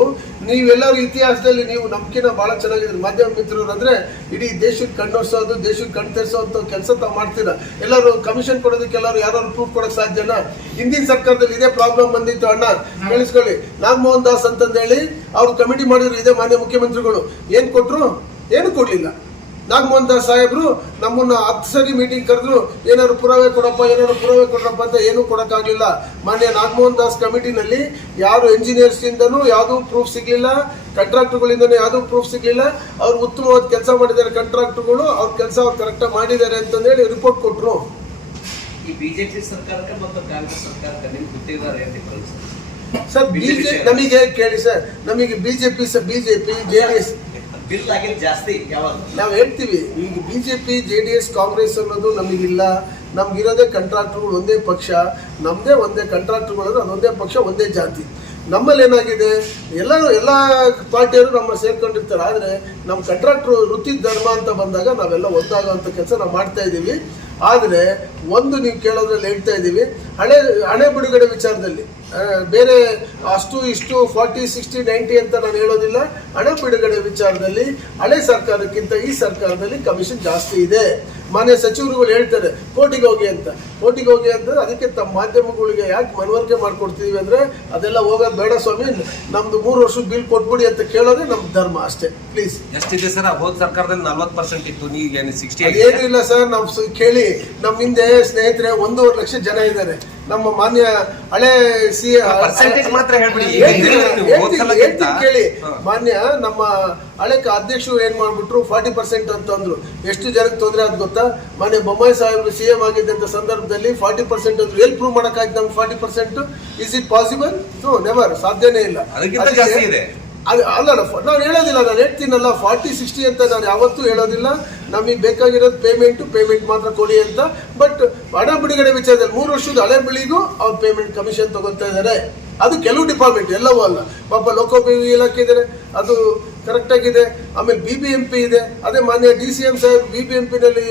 ನೀವೆಲ್ಲರೂ ಇತಿಹಾಸದಲ್ಲಿ ನೀವು ನಂಬಿಕೆನ ಬಹಳ ಚೆನ್ನಾಗಿದ್ರು. ಮಾಧ್ಯಮ ಮಿತ್ರರು ಅಂದ್ರೆ ಇಡೀ ದೇಶಕ್ಕೆ ಕಣ್ಣೋರ್ಸೋದು, ದೇಶಕ್ಕೆ ಕಣ್ ತೆರ್ಸೋದು ಕೆಲಸ ತಾವು ಮಾಡ್ತೀರಾ. ಎಲ್ಲರೂ ಕಮಿಷನ್ ಕೊಡೋದಕ್ಕೆ ಎಲ್ಲರೂ ಯಾರು ಪ್ರೂಫ್ ಕೊಡಕ್ ಸಾಧ್ಯನಾ? ಹಿಂದಿನ ಸರ್ಕಾರದಲ್ಲಿ ಇದೇ ಪ್ರಾಬ್ಲಮ್ ಬಂದಿತ್ತು. ಅಣ್ಣ ಕೇಳಿಸ್ಕೊಳ್ಳಿ, ನಾಗಮೋಹನ್ ದಾಸ್ ಅಂತಂದೇಳಿ ಅವ್ರು ಕಮಿಟಿ ಮಾಡಿದ್ರು. ಇದೇ ಮಾನ್ಯ ಮುಖ್ಯಮಂತ್ರಿಗಳು ಏನ್ ಕೊಟ್ರು? ಏನು ಕೊಡ್ಲಿಲ್ಲ. ನಾಗಮೋಹನ್ ದಾಸ್ ಸಾಹೇಬ್ರು ನಮ್ಮನ್ನ 10 ಸರಿ ಮೀಟಿಂಗ್ ಕರೆದ್ರು. ಏನಾದ್ರು ಪುರಾವೆ ಕೊಡಪ್ಪ ಅಂತ ಏನೂ ಕೊಡಕ್ಕಾಗ್ಲಿಲ್ಲ. ಮಾನ್ಯ ನಾಗಮೋಹನ್ ದಾಸ್ ಕಮಿಟಿನಲ್ಲಿ ಯಾರು ಎಂಜಿನಿಯರ್ಸ್ ಇಂದನೂ ಯಾವ್ದು ಪ್ರೂಫ್ ಸಿಗ್ಲಿಲ್ಲ, ಕಾಂಟ್ರಾಕ್ಟರ್ಗಳಿಂದನೂ ಯಾವ್ದು ಪ್ರೂಫ್ ಸಿಗ್ಲಿಲ್ಲ. ಅವ್ರು ಉತ್ತಮವಾದ ಕೆಲಸ ಮಾಡಿದ್ದಾರೆ ಕಾಂಟ್ರಾಕ್ಟರ್ಗಳು, ಅವ್ರ ಕೆಲಸ ಅವ್ರು ಕರೆಕ್ಟಾಗಿ ಮಾಡಿದ್ದಾರೆ ಅಂತಂದೇಳಿ ರಿಪೋರ್ಟ್ ಕೊಟ್ರು. ಈ ಬಿಜೆಪಿ ಸರ್ಕಾರಕ್ಕೆ ಮತ್ತು ಕಾಂಗ್ರೆಸ್ ಸರ್ಕಾರಕ್ಕೆ ನಿಮ್ಗೆ ಗೊತ್ತಿದ್ದಾರೆ ಸರ್? ನಮಗೆ ಕೇಳಿ ಸರ್, ನಮಗೆ ಬಿಜೆಪಿ JDS ಬಿಲ್ ಆಗಿದ್ದು ಜಾಸ್ತಿ. ಯಾವಾಗ ನಾವು ಹೇಳ್ತೀವಿ, ಈಗ ಬಿಜೆಪಿ JDS ಕಾಂಗ್ರೆಸ್ ಅನ್ನೋದು ನಮಗಿಲ್ಲ. ನಮ್ಗಿರೋದೇ ಕಾಂಟ್ರಾಕ್ಟರ್ಗಳು, ಒಂದೇ ಪಕ್ಷ, ನಮ್ದೇ ಒಂದೇ ಕಾಂಟ್ರಾಕ್ಟರ್ಗಳು, ಅದೊಂದೇ ಪಕ್ಷ, ಒಂದೇ ಜಾತಿ. ನಮ್ಮಲ್ಲಿ ಏನಾಗಿದೆ, ಎಲ್ಲ ಪಾರ್ಟಿಯವರು ನಮ್ಮ ಸೇರ್ಕೊಂಡಿರ್ತಾರೆ. ಆದರೆ ನಮ್ಮ ಕಾಂಟ್ರಾಕ್ಟರ್ ವೃತ್ತಿ ಧರ್ಮ ಅಂತ ಬಂದಾಗ ನಾವೆಲ್ಲ ಒಂದಾಗುವಂಥ ಕೆಲಸ ನಾವು ಮಾಡ್ತಾ ಇದ್ದೀವಿ. ಆದರೆ ಒಂದು ನೀವು ಕೇಳೋದ್ರಲ್ಲಿ ಹೇಳ್ತಾ ಇದ್ದೀವಿ, ಹಣೆ ಬಿಡುಗಡೆ ವಿಚಾರದಲ್ಲಿ ಬೇರೆ ಅಷ್ಟು ಇಷ್ಟು 40, 60, 90 ಅಂತ ನಾನು ಹೇಳೋದಿಲ್ಲ. ಹಣ ಬಿಡುಗಡೆ ವಿಚಾರದಲ್ಲಿ ಹಳೆ ಸರ್ಕಾರಕ್ಕಿಂತ ಈ ಸರ್ಕಾರದಲ್ಲಿ ಕಮಿಷನ್ ಜಾಸ್ತಿ ಇದೆ. ಮಾನ್ಯ ಸಚಿವರುಗಳು ಹೇಳ್ತಾರೆ ಕೋರ್ಟಿಗೆ ಹೋಗಿ ಅಂತ. ಕೋರ್ಟಿಗೆ ಹೋಗಿ ಅಂದ್ರೆ ಅದಕ್ಕೆ ತಮ್ಮ ಮಾಧ್ಯಮಗಳಿಗೆ ಯಾಕೆ ಮನವರಿಕೆ ಮಾಡ್ಕೊಡ್ತೀವಿ ಅಂದ್ರೆ ಅದೆಲ್ಲ ಹೋಗೋದು ಬೇಡ ಸ್ವಾಮಿ, ನಮ್ದು 3 ವರ್ಷದ ಬಿಲ್ ಕೊಟ್ಬಿಡಿ ಅಂತ ಕೇಳೋದೇ ನಮ್ ಧರ್ಮ ಅಷ್ಟೇ. ಪ್ಲೀಸ್. ಎಷ್ಟಿದೆ ಸರ್? ಹೋದ ಸರ್ಕಾರದಲ್ಲಿ 40% ಇತ್ತು, ಈಗ 60 ಏನಿಲ್ಲ ಸರ್. ನಾವು ಕೇಳಿ ನಮ್ಮ ಹಿಂದೆ ಸ್ನೇಹಿತರೆ 1.5 ಲಕ್ಷ ಜನ ಇದ್ದಾರೆ. ನಮ್ಮ ಮಾನ್ಯ ಹಳೆ ಮಾತ್ರ ಹೇಳ್ಬಿಡಿ. ಕೇಳಿ, ಮಾನ್ಯ ನಮ್ಮ ಹಳೆ ಅಧ್ಯಕ್ಷರು ಏನ್ ಮಾಡ್ಬಿಟ್ರು 40% ಅಂತಂದ್ರು. ಎಷ್ಟು ಜನಕ್ಕೆ ತೊಂದರೆ ಆದ್ ಗೊತ್ತಾ? ಮಾನ್ಯ ಬೊಮ್ಮಾಯಿ ಸಾಹೇಬರು CM ಆಗಿದ್ದಂತ ಸಂದರ್ಭದಲ್ಲಿ 40% ಅಂದ್ರು. ಎಲ್ಲಿ ಪ್ರೂವ್ ಮಾಡಕ್ಕಾಯ್ತು ನಮ್ಗೆ 40%? Is it possible? No, never. ಸಾಧ್ಯನೇ ಇಲ್ಲ. ಅಲ್ಲ, ನಾನು ಹೇಳೋದಿಲ್ಲ, ನಾನು ಹೇಳ್ತೀನಲ್ಲ 40-60 ಅಂತ ನಾನು ಯಾವತ್ತೂ ಹೇಳೋದಿಲ್ಲ. ನಮಗೆ ಬೇಕಾಗಿರೋದು ಪೇಮೆಂಟ್ ಮಾತ್ರ ಕೊಡಿ ಅಂತ. ಬಟ್ ಹಣ ಬಿಡುಗಡೆ ವಿಚಾರದಲ್ಲಿ 3 ವರ್ಷದ ಹಳೆ ಬಿಳಿಗೂ ಅವ್ರು ಪೇಮೆಂಟ್ ಕಮಿಷನ್ ತಗೊಳ್ತಾ ಇದ್ದಾರೆ. ಅದು ಕೆಲವು ಡಿಪಾರ್ಟ್ಮೆಂಟ್, ಎಲ್ಲವೂ ಅಲ್ಲ. ಪಾಪ ಲೋಕೋಪಯೋಗಿ ಇಲಾಖೆ ಇದ್ದಾರೆ, ಅದು ಕರೆಕ್ಟ್ ಆಗಿದೆ. ಆಮೇಲೆ BBMP ಇದೆ. ಅದೇ ಮಾನ್ಯ DCM ಸಾಹೇಬ್ BBMP ನಲ್ಲಿ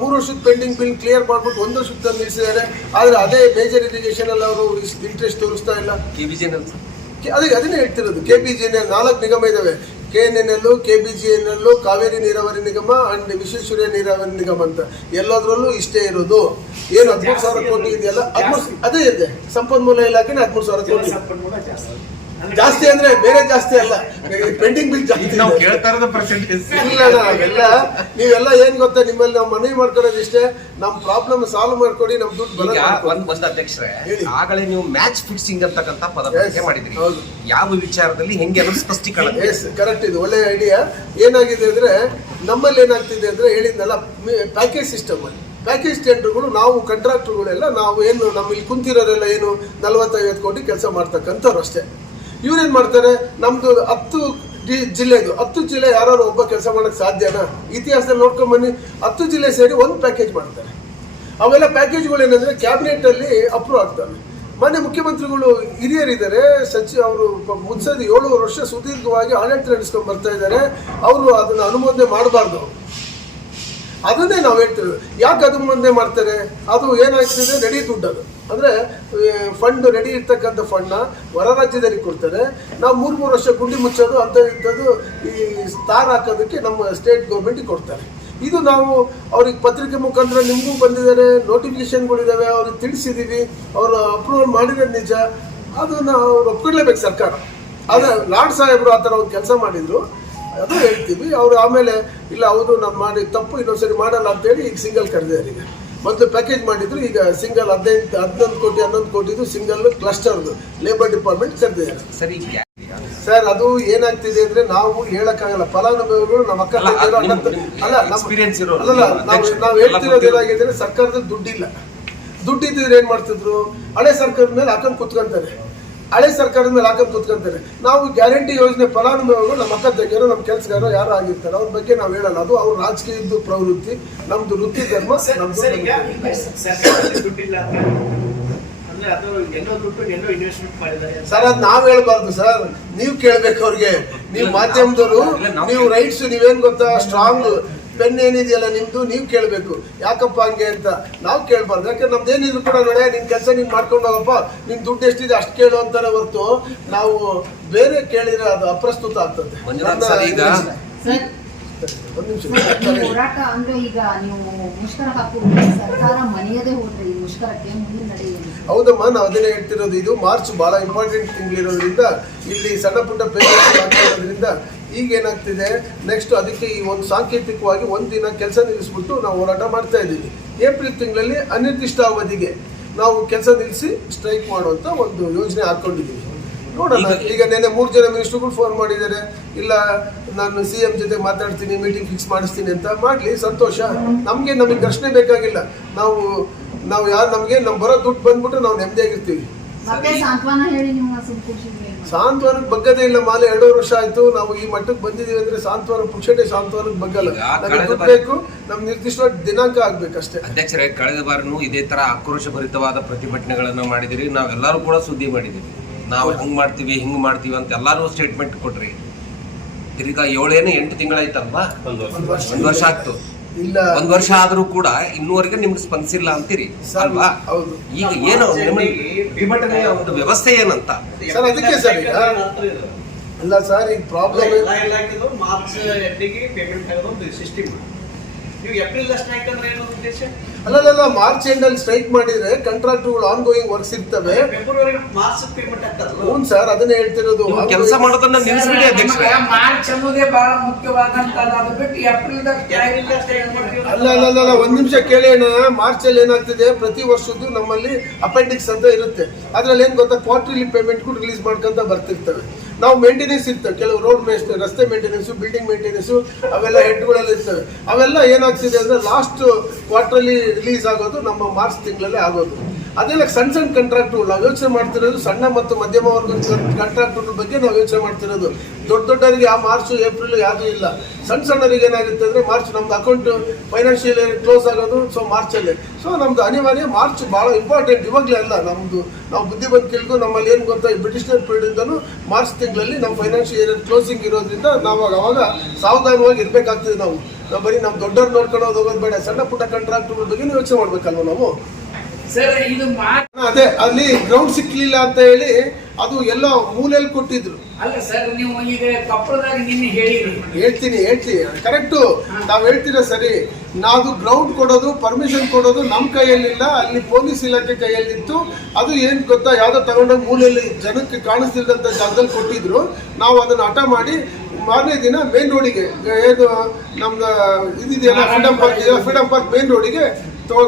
3 ವರ್ಷದ ಪೆಂಡಿಂಗ್ ಬಿಲ್ ಕ್ಲಿಯರ್ ಮಾಡ್ಬಿಟ್ಟು 1 ವರ್ಷಕ್ಕೆ ತಂದು ನಿಲ್ಲಿಸಿದ್ದಾರೆ. ಆದ್ರೆ ಅದೇ ಮೇಜರ್ ಇರಿಗೇಷನ್ ಅಲ್ಲಿ ಅವರು ಇಂಟ್ರೆಸ್ಟ್ ತೋರಿಸ್ತಾ ಇಲ್ಲ. ಅದನ್ನೇ ಹೇಳ್ತಿರೋದು. KBGNL 4 ನಿಗಮ ಇದಾವೆ. KNNL, KBGNL, ಕಾವೇರಿ ನೀರಾವರಿ ನಿಗಮ ಅಂಡ್ ವಿಶ್ವೇಶ್ವರಯ್ಯ ನೀರಾವರಿ ನಿಗಮ ಅಂತ. ಎಲ್ಲದರಲ್ಲೂ ಇಷ್ಟೇ ಇರೋದು. ಏನು 13,000 ಕೋಟಿ ಇದೆಯಲ್ಲ, ಅದೇ ಇದೆ. ಸಂಪನ್ಮೂಲ ಇಲಾಖೆನೇ 13,000 ಕೋಟಿ ಜಾಸ್ತಿ. ಅಂದ್ರೆ ಬೇರೆ ಜಾಸ್ತಿ ಅಲ್ಲ, ಪೆಂಡಿಂಗ್ ಬಿಲ್ ಜಾಸ್ತಿ. ಇಲ್ಲ, ನಾವೆಲ್ಲ ನೀವೆಲ್ಲ ಏನ್ ಗೊತ್ತಾ, ನಿಮ್ಮಲ್ಲಿ ನಾವು ಮನವಿ ಮಾಡ್ಕೊಳ್ಳೋದು ಇಷ್ಟೇ, ನಮ್ ಪ್ರಾಬ್ಲಮ್ ಸಾಲ್ವ್ ಮಾಡ್ಕೊಡಿ, ನಮ್ ದುಡ್ಡು ಒಂದು ಅಧ್ಯಕ್ಷರೇ, ಆಗಲೇ ನೀವು ಮ್ಯಾಚ್ ಫಿಕ್ಸಿಂಗ್ ಅಂತಕ್ಕಂಥ ಪದ ಬಳಕೆ ಮಾಡಿದ್ರಿ. ಯಾವ ವಿಚಾರದಲ್ಲಿ ಹೆಂಗೆ ಅನ್ನೋದು ಸ್ಪಷ್ಟೀಕರಣ. ಕರೆಕ್ಟ್, ಇದು ಒಳ್ಳೆ ಐಡಿಯಾ. ಏನಾಗಿದೆ ಅಂದ್ರೆ ನಮ್ಮಲ್ಲಿ ಏನಾಗ್ತಿದೆ ಅಂದ್ರೆ ಹೇಳಿದ್ನಲ್ಲ, ಪ್ಯಾಕೇಜ್ ಸಿಸ್ಟಮ್ ಅಲ್ಲಿ ಪ್ಯಾಕೇಜ್ ಟೆಂಡರ್ಗಳು ನಾವು ಕಾಂಟ್ರಾಕ್ಟರ್ಗಳೆಲ್ಲ ನಾವು ಏನು ನಮ್ಮಲ್ಲಿ ಕುಂತಿರೋರೆಲ್ಲ ಏನು 40-50 ಕೋಟಿ ಕೆಲಸ ಮಾಡ್ತಕ್ಕಂಥವ್ರು ಅಷ್ಟೇ. ಇವ್ರೇನ್ ಮಾಡ್ತಾರೆ, ನಮ್ದು 10 ಜಿಲ್ಲೆದು 10 ಜಿಲ್ಲೆ ಯಾರು ಒಬ್ಬ ಕೆಲಸ ಮಾಡಕ್ ಸಾಧ್ಯನಾ? ಇತಿಹಾಸದಲ್ಲಿ ನೋಡ್ಕೊಂಡ್ ಬನ್ನಿ, 10 ಜಿಲ್ಲೆ ಸೇರಿ ಒಂದು ಪ್ಯಾಕೇಜ್ ಮಾಡ್ತಾರೆ. ಅವೆಲ್ಲ ಪ್ಯಾಕೇಜ್ಗಳು ಏನಂದ್ರೆ ಕ್ಯಾಬಿನೆಟ್ ಅಲ್ಲಿ ಅಪ್ರೂವ್ ಆಗ್ತವೆ. ಮಾನ್ಯ ಮುಖ್ಯಮಂತ್ರಿಗಳು ಹಿರಿಯರಿದ್ದಾರೆ, ಅವರು ಮುನ್ಸದ 7 ವರ್ಷ ಸುದೀರ್ಘವಾಗಿ ಆಡಳಿತ ನಡೆಸ್ಕೊಂಡು ಬರ್ತಾ ಇದ್ದಾರೆ. ಅವರು ಅದನ್ನ ಅನುಮೋದನೆ ಮಾಡಬಾರ್ದು. ಅದನ್ನೇ ನಾವು ಹೇಳ್ತಿರೋದು. ಯಾಕೆ ಅನುಮೋದನೆ ಮಾಡ್ತಾರೆ? ಅದು ಏನಾಗ್ತದೆ, ರೆಡಿ ದುಡ್ಡು. ಅದು ಅಂದ್ರೆ ಫಂಡ್ ರೆಡಿ ಇರ್ತಕ್ಕಂಥ ಫಂಡ್ನ ಹೊರ ರಾಜ್ಯದಲ್ಲಿ ಕೊಡ್ತಾರೆ. ನಾವು 3 ವರ್ಷ ಗುಂಡಿ ಮುಚ್ಚೋದು ಅಂತ ಇಂಥದ್ದು ಈ ಸ್ಟಾರ್ ಹಾಕೋದಕ್ಕೆ ನಮ್ಮ ಸ್ಟೇಟ್ ಗೌರ್ಮೆಂಟ್ ಕೊಡ್ತಾರೆ. ಇದು ನಾವು ಅವ್ರಿಗೆ ಪತ್ರಿಕೆ ಮುಖಾಂತರ ನಿಮಗೂ ಬಂದಿದ್ದಾರೆ, ನೋಟಿಫಿಕೇಶನ್ಗಳಿದ್ದಾವೆ, ಅವ್ರಿಗೆ ತಿಳಿಸಿದ್ದೀವಿ. ಅವರು ಅಪ್ರೂವಲ್ ಮಾಡಿರೋದು ನಿಜ. ಅದನ್ನು ಅವ್ರು ಒಪ್ಕೊಳ್ಳೇಬೇಕು ಸರ್ಕಾರ. ಆದರೆ ಲಾರ್ಡ್ ಸಾಹೇಬರು ಆ ಥರ ಒಂದು ಕೆಲಸ ಮಾಡಿದ್ರು, ಅದು ಹೇಳ್ತೀವಿ. ಅವರು ಆಮೇಲೆ ಇಲ್ಲ, ಹೌದು ನಾನು ಮಾಡಿ ತಪ್ಪು, ಇನ್ನೊಂದ್ಸರಿ ಮಾಡಲ್ಲ ಅಂತೇಳಿ ಈಗ ಸಿಂಗಲ್ ಕರೆದಿದ್ದಾರೆ. ಈಗ ಮೊದಲು ಪ್ಯಾಕೇಜ್ ಮಾಡಿದ್ರು, ಈಗ ಸಿಂಗಲ್ 11 ಕೋಟಿ 11 ಕೋಟಿದು ಸಿಂಗಲ್ ಕ್ಲಸ್ಟರ್ದು ಲೇಬರ್ ಡಿಪಾರ್ಟ್ಮೆಂಟ್ ಕರೆದಿದ್ದಾರೆ. ಸರ್, ಅದು ಏನಾಗ್ತಿದೆ ಅಂದ್ರೆ ನಾವು ಹೇಳಕ್ಕಾಗಲ್ಲ. ಫಲಾನುಭವಿಗಳು ನಮ್ಮ ಅಕ್ಕ ನಾವು ಹೇಳ್ತಿರೋದು ಏನಾಗಿದೆ, ಸರ್ಕಾರದಲ್ಲಿ ದುಡ್ಡಿಲ್ಲ. ದುಡ್ಡಿದ್ರೆ ಏನ್ ಮಾಡ್ತಿದ್ರು, ಹಳೆ ಸರ್ಕಾರದ ಮೇಲೆ ಹಾಕೊಂಡು ಕುತ್ಕೊಂತಾರೆ. ನಾವು ಗ್ಯಾರಂಟಿ ಯೋಜನೆ ಫಲಾನುಭವಿಗಳು ನಮ್ಮ ಅಕ್ಕ ತಂಗಿಯರು, ನಮ್ಮ ಕೆಲಸಗಾರರು ಯಾರು ಆಗಿರ್ತಾರೆ, ಅವ್ರ ಬಗ್ಗೆ ನಾವು ಹೇಳಲ್ಲ. ಅದು ಅವ್ರ ರಾಜಕೀಯದ್ದು ಪ್ರವೃತ್ತಿ, ನಮ್ದು ವೃತ್ತಿ ಧರ್ಮ. ಸರ್, ಅದ್ ನಾವ್ ಹೇಳ್ಬಾರ್ದು ಸರ್, ನೀವು ಕೇಳ್ಬೇಕು ಅವ್ರಿಗೆ. ನೀವು ಮಾಧ್ಯಮದವರು, ನೀವು ರೈಟ್ಸ್ ನೀವೇನ್ ಗೊತ್ತಾ, ಸ್ಟ್ರಾಂಗ್ ಪೆನ್ ಏನಿದೆಯಲ್ಲ ನಿಮ್ದು, ನೀವು ಕೇಳಬೇಕು ಯಾಕಪ್ಪ ಹಂಗೆ ಅಂತ. ನಾವು ಕೇಳಬಾರ್ದು. ಯಾಕಂದ್ರೆ ನಮ್ದೇನಿದ್ರು ಕೂಡ ನೋಡ, ನಿನ್ ಕೆಲಸ ನೀನ್ ಮಾಡ್ಕೊಂಡು ಹೋಗಪ್ಪ, ನಿನ್ ದುಡ್ಡು ಎಷ್ಟಿದೆ ಅಷ್ಟು ಕೇಳು ಅಂತಾರೆ ಹೊರತು ನಾವು ಬೇರೆ ಕೇಳಿದ್ರೆ ಅದು ಅಪ್ರಸ್ತುತ ಆಗ್ತದೆ. ಹೋರಾಟ ಅಂದ್ರೆ ಈಗ ನೀವು ಮುಷ್ಕರ ಹಾಕುವ ಸರ್ಕಾರ ಮನೆಯದೇ ಹೋದ್ರೆ ಈ ಮುಷ್ಕರಕ್ಕೆ ಮುಂದೆ ನಡೆಯುವುದು. ಹೌದಮ್ಮ, ನಾವು ಅದನ್ನೇ ಹೇಳ್ತಿರೋದು. ಇದು ಮಾರ್ಚ್ ಬಹಳ ಇಂಪಾರ್ಟೆಂಟ್ ತಿಂಗಳಿರೋದ್ರಿಂದ ಇಲ್ಲಿ ಸಣ್ಣ ಪುಟ್ಟ ಇರೋದ್ರಿಂದ ಈಗ ಏನಾಗ್ತಿದೆ, ನೆಕ್ಸ್ಟ್ ಅದಕ್ಕೆ ಈ ಒಂದು ಸಾಂಕೇತಿಕವಾಗಿ ಒಂದಿನ ಕೆಲಸ ನಿಲ್ಲಿಸ್ಬಿಟ್ಟು ನಾವು ಹೋರಾಟ ಮಾಡ್ತಾ ಇದ್ದೀವಿ. ಏಪ್ರಿಲ್ ತಿಂಗಳಲ್ಲಿ ಅನಿರ್ದಿಷ್ಟ ಅವಧಿಗೆ ನಾವು ಕೆಲಸ ನಿಲ್ಲಿಸಿ ಸ್ಟ್ರೈಕ್ ಮಾಡುವಂತ ಒಂದು ಯೋಜನೆ ಹಾಕೊಂಡಿದ್ದೀವಿ. ನೋಡೋಣ. ಈಗ ನೆನ್ನೆ 3 ಜನ ಮಿನಿಸ್ಟರ್ಗಳು ಫೋನ್ ಮಾಡಿದ್ದಾರೆ, ಇಲ್ಲ ನಾನು CM ಜೊತೆ ಮಾತಾಡ್ತೀನಿ, ಮೀಟಿಂಗ್ ಫಿಕ್ಸ್ ಮಾಡಿಸ್ತೀನಿ ಅಂತ. ಮಾಡ್ಲಿ, ಸಂತೋಷ. ನಮಗೆ ಘರ್ಷಣೆ ಬೇಕಾಗಿಲ್ಲ. ನಾವು ಯಾರು ನಮ್ಗೆ ಬರೋ ದುಡ್ಡು ಬಂದ್ಬಿಟ್ಟು ನಾವು ನೆಮ್ಮದಿಯಾಗಿರ್ತೀವಿ. ಸಾಂತ್ವನಕ್ಕೆ ಬಗ್ಗದೇ ಇಲ್ಲ. ಮಾಲೆ 2 ವರ್ಷ ಆಯ್ತು ನಾವು ಈ ಮಟ್ಟಕ್ಕೆ ಬಂದಿದೀವಿ ಅಂದ್ರೆ ಸಾಂತ್ವನ ಪುಕ್ಷಟೆ ಸಾಂತ್ವನಕ್ಕೆ ಬಗ್ಗಲ್ಲ. ನಮಗೆ ದುಡ್ಡು ನಮ್ ನಿರ್ದಿಷ್ಟವಾದ ದಿನಾಂಕ ಆಗ್ಬೇಕಷ್ಟೇ. ಅಧ್ಯಕ್ಷರೇ, ಕಳೆದ ಬಾರನು ಇದೇ ತರ ಆಕ್ರೋಶ ಭರಿತವಾದ ಪ್ರತಿಭಟನೆಗಳನ್ನ ಮಾಡಿದಿರಿ. ನಾವೆಲ್ಲರೂ ಕೂಡ ಸುದ್ದಿ ಮಾಡಿದ್ದೀವಿ. ನಾವು ಹಿಂಗ್ ಮಾಡ್ತೀವಿ ಅಂತ ಎಲ್ಲರೂ ಸ್ಟೇಟ್ಮೆಂಟ್ ಕೊಟ್ರಿ. ತಿರ್ಗಾ 7 8 ತಿಂಗಳಾಯ್ತಲ್ವಾ, 1 ವರ್ಷ ಆಗ್ತು. ಇಲ್ಲ. ಒಂದ್ ವರ್ಷ ಆದ್ರೂ ಕೂಡ ಇನ್ನೂವರೆಗೆ ನಿಮ್ಗೆ ಸ್ಪಂದಿಸಿಲ್ಲ ಅಂತೀರಿ ಸರ್, ಅಲ್ವಾ? ಹೌದು. ಈಗ ಏನು ನಿಮಗೆ ಪ್ರತಿಭಟನೆಯ ಒಂದು ವ್ಯವಸ್ಥೆ ಏನಂತ? ಸರ್, ಅದಕ್ಕೆ ಸರ್ ಈಗ ಅಲ್ಲ ಸರ್, ಈಗ ಪ್ರಾಬ್ಲಮ್ ಎಲ್ಲ ಇಲಾಖೆದು ಮಾರ್ಚ್ ಎಂಡಿಗೆ ಪೇಮೆಂಟ್ ಆಗೋದು ಸಿಸ್ಟಮ್. ನೀವು ಏಪ್ರಿಲ್ ಸ್ಟ್ರೈಕ್ ಅಂದ್ರೆ ಏನು ಉದ್ದೇಶ? ಅಲ್ಲ ಮಾರ್ಚ್ ಎಂಡ್ ಅಲ್ಲಿ ಸ್ಟ್ರೈಕ್ ಮಾಡಿದ್ರೆ ಕಾಂಟ್ರಾಕ್ಟ್ಗಳು ಆನ್ ಗೋಯಿಂಗ್ ವರ್ಕ್ಸ್ ಇರ್ತವೆ. ಫೆಬ್ರವರಿ ಮಾರ್ಚ್ ಪೇಮೆಂಟ್ ಆಗ್ತಾರಲ್ಲ. ಹ್ಞೂ ಸರ್, ಅದನ್ನೇ ಹೇಳ್ತಿರೋದು. ನೀವು ಕೆಲಸ ಮಾಡೋದನ್ನ ನಿಲ್ಲಿಸ್ಬಿಡಿ ಅಧ್ಯಕ್ಷರೇ. ಮಾರ್ಚ್ ಅನ್ನೋದೇ ಬಹಳ ಮುಖ್ಯವಾದಂತದ್ದು. ಅದು ಬಿಟ್ಟು ಏಪ್ರಿಲ್ ಅಲ್ಲ ಒಂದ್ ನಿಮಿಷ ಕೇಳಿ ಅಣ್ಣ. ಮಾರ್ಚ್ ಅಲ್ಲಿ ಏನಾಗ್ತಿದೆ, ಪ್ರತಿ ವರ್ಷದ್ದು ನಮ್ಮಲ್ಲಿ ಅಪೆಂಡಿಕ್ಸ್ ಅಂತ ಇರುತ್ತೆ. ಅದ್ರಲ್ಲಿ ಏನ್ ಗೊತ್ತಾ, ಕ್ವಾರ್ಟರ್ಲಿ ಪೇಮೆಂಟ್ ಕೂಡ ರಿಲೀಸ್ ಮಾಡ್ಕೊಂತ ಬರ್ತಿರ್ತವೆ. ನಾವು ಮೇಂಟೆನೆನ್ಸ್ ಇರ್ತವೆ, ಕೆಲವು ರೋಡ್ ರಸ್ತೆ ಮೇಂಟೆನೆನ್ಸ್, ಬಿಲ್ಡಿಂಗ್ ಮೇಂಟೆನೆನ್ಸ್, ಅವೆಲ್ಲ ಹೆಡ್ಗಳೆಲ್ಲ ಇರ್ತವೆ. ಅವೆಲ್ಲ ಏನಾಗ್ತಿದೆ ಅಂದ್ರೆ ಲಾಸ್ಟ್ ಕ್ವಾರ್ಟರ್ಲಿ ರಿಲೀಸ್ ಆಗೋದು ನಮ್ಮ ಮಾರ್ಚ್ ತಿಂಗಳಲ್ಲೇ ಆಗೋದು. ಅದೆಲ್ಲ ಸಣ್ಣ ಕಾಂಟ್ರಾಕ್ಟ್ಗಳು ನಾವು ಯೋಚನೆ ಮಾಡ್ತಿರೋದು, ಸಣ್ಣ ಮತ್ತು ಮಧ್ಯಮ ವರ್ಗದ ಕಾಂಟ್ರಾಕ್ಟ್ಗಳ ಬಗ್ಗೆ ನಾವು ಯೋಚನೆ ಮಾಡ್ತಿರೋದು. ದೊಡ್ಡವರಿಗೆ ಆ ಮಾರ್ಚ್ ಏಪ್ರಿಲ್ ಯಾವುದೂ ಇಲ್ಲ. ಸಣ್ಣವರಿಗೆ ಏನಾಗುತ್ತೆ ಅಂದ್ರೆ ಮಾರ್ಚ್ ನಮ್ದು ಅಕೌಂಟ್ ಫೈನಾನ್ಷಿಯಲ್ ಕ್ಲೋಸ್ ಆಗೋದು ಸೊ ಮಾರ್ಚಲ್ಲೇ. ಸೊ ನಮ್ದು ಅನಿವಾರ್ಯ ಮಾರ್ಚ್ ಬಹಳ ಇಂಪಾರ್ಟೆಂಟ್. ಇವಾಗಲೇ ಅಲ್ಲ, ನಮ್ದು ನಾವು ಬುದ್ಧಿವಂತಿಕೆಗೂ ನಮ್ಮಲ್ಲಿ ಏನು ಗೊತ್ತಾ, ಈ ಬ್ರಿಟಿಷರ್ ಪೀರಿಯಡ್ದಿಂದನೂ ಮಾರ್ಚ್ ತಿಂಗಳಲ್ಲಿ ನಮ್ಮ ಫೈನಾನ್ಷಿಯಲ್ ಇಯರ್ ಕ್ಲೋಸಿಂಗ್ ಇರೋದ್ರಿಂದ ನಾವು ಅವಾಗ ಸಾವಧಾನವಾಗಿ ಇರಬೇಕಾಗ್ತದೆ. ನಾವು ಬರೀ ನಮ್ಮ ದೊಡ್ಡವ್ರು ನೋಡ್ಕೊಂಡು ಹೋಗೋದು ಬೇಡ, ಸಣ್ಣ ಪುಟ್ಟ ಕಾಂಟ್ರಾಕ್ಟ್ಗಳ ಬಗ್ಗೆ ಯೋಚನೆ ಮಾಡ್ಬೇಕಲ್ವ ನಾವು. ಸರ್, ಇದು ಅದೇ ಅಲ್ಲಿ ಗ್ರೌಂಡ್ ಸಿಕ್ಲಿಲ್ಲ ಅಂತ ಹೇಳಿ ಅದು ಎಲ್ಲ ಮೂಲೆಯಲ್ಲಿ ಕೊಟ್ಟಿದ್ರು. ಅಲ್ಲ ಸರ್, ನೀವು ಈಗ ಕೊಪ್ಪಳದಾಗ ನಿನ್ನೆ ಹೇಳಿರಿ. ಹೇಳ್ತೀನಿ ಕರೆಕ್ಟು, ನಾವು ಹೇಳ್ತೀರ ಸರಿ. ನಾವು ಗ್ರೌಂಡ್ ಕೊಡೋದು, ಪರ್ಮಿಷನ್ ಕೊಡೋದು ನಮ್ಮ ಕೈಯಲ್ಲಿಲ್ಲ, ಅಲ್ಲಿ ಪೊಲೀಸ್ ಇಲಾಖೆ ಕೈಯಲ್ಲಿತ್ತು. ಅದು ಏನ್ ಗೊತ್ತಾ, ಯಾವ್ದೋ ತಗೊಂಡೋಗಿ ಮೂಲೆಯಲ್ಲಿ ಜನಕ್ಕೆ ಕಾಣಿಸ್ತಿಲ್ಲದಂತ ಜಾಗದಲ್ಲಿ ಕೊಟ್ಟಿದ್ರು. ನಾವು ಅದನ್ನ ಹಠ ಮಾಡಿ ಮಾರನೇ ದಿನ ಮೇನ್ ರೋಡಿಗೆ, ಏನು ನಮ್ದು ಇದೆಯಲ್ಲ ಫ್ರೀಡಮ್ ಪಾರ್ಕ್ ಮೇನ್ ರೋಡಿಗೆ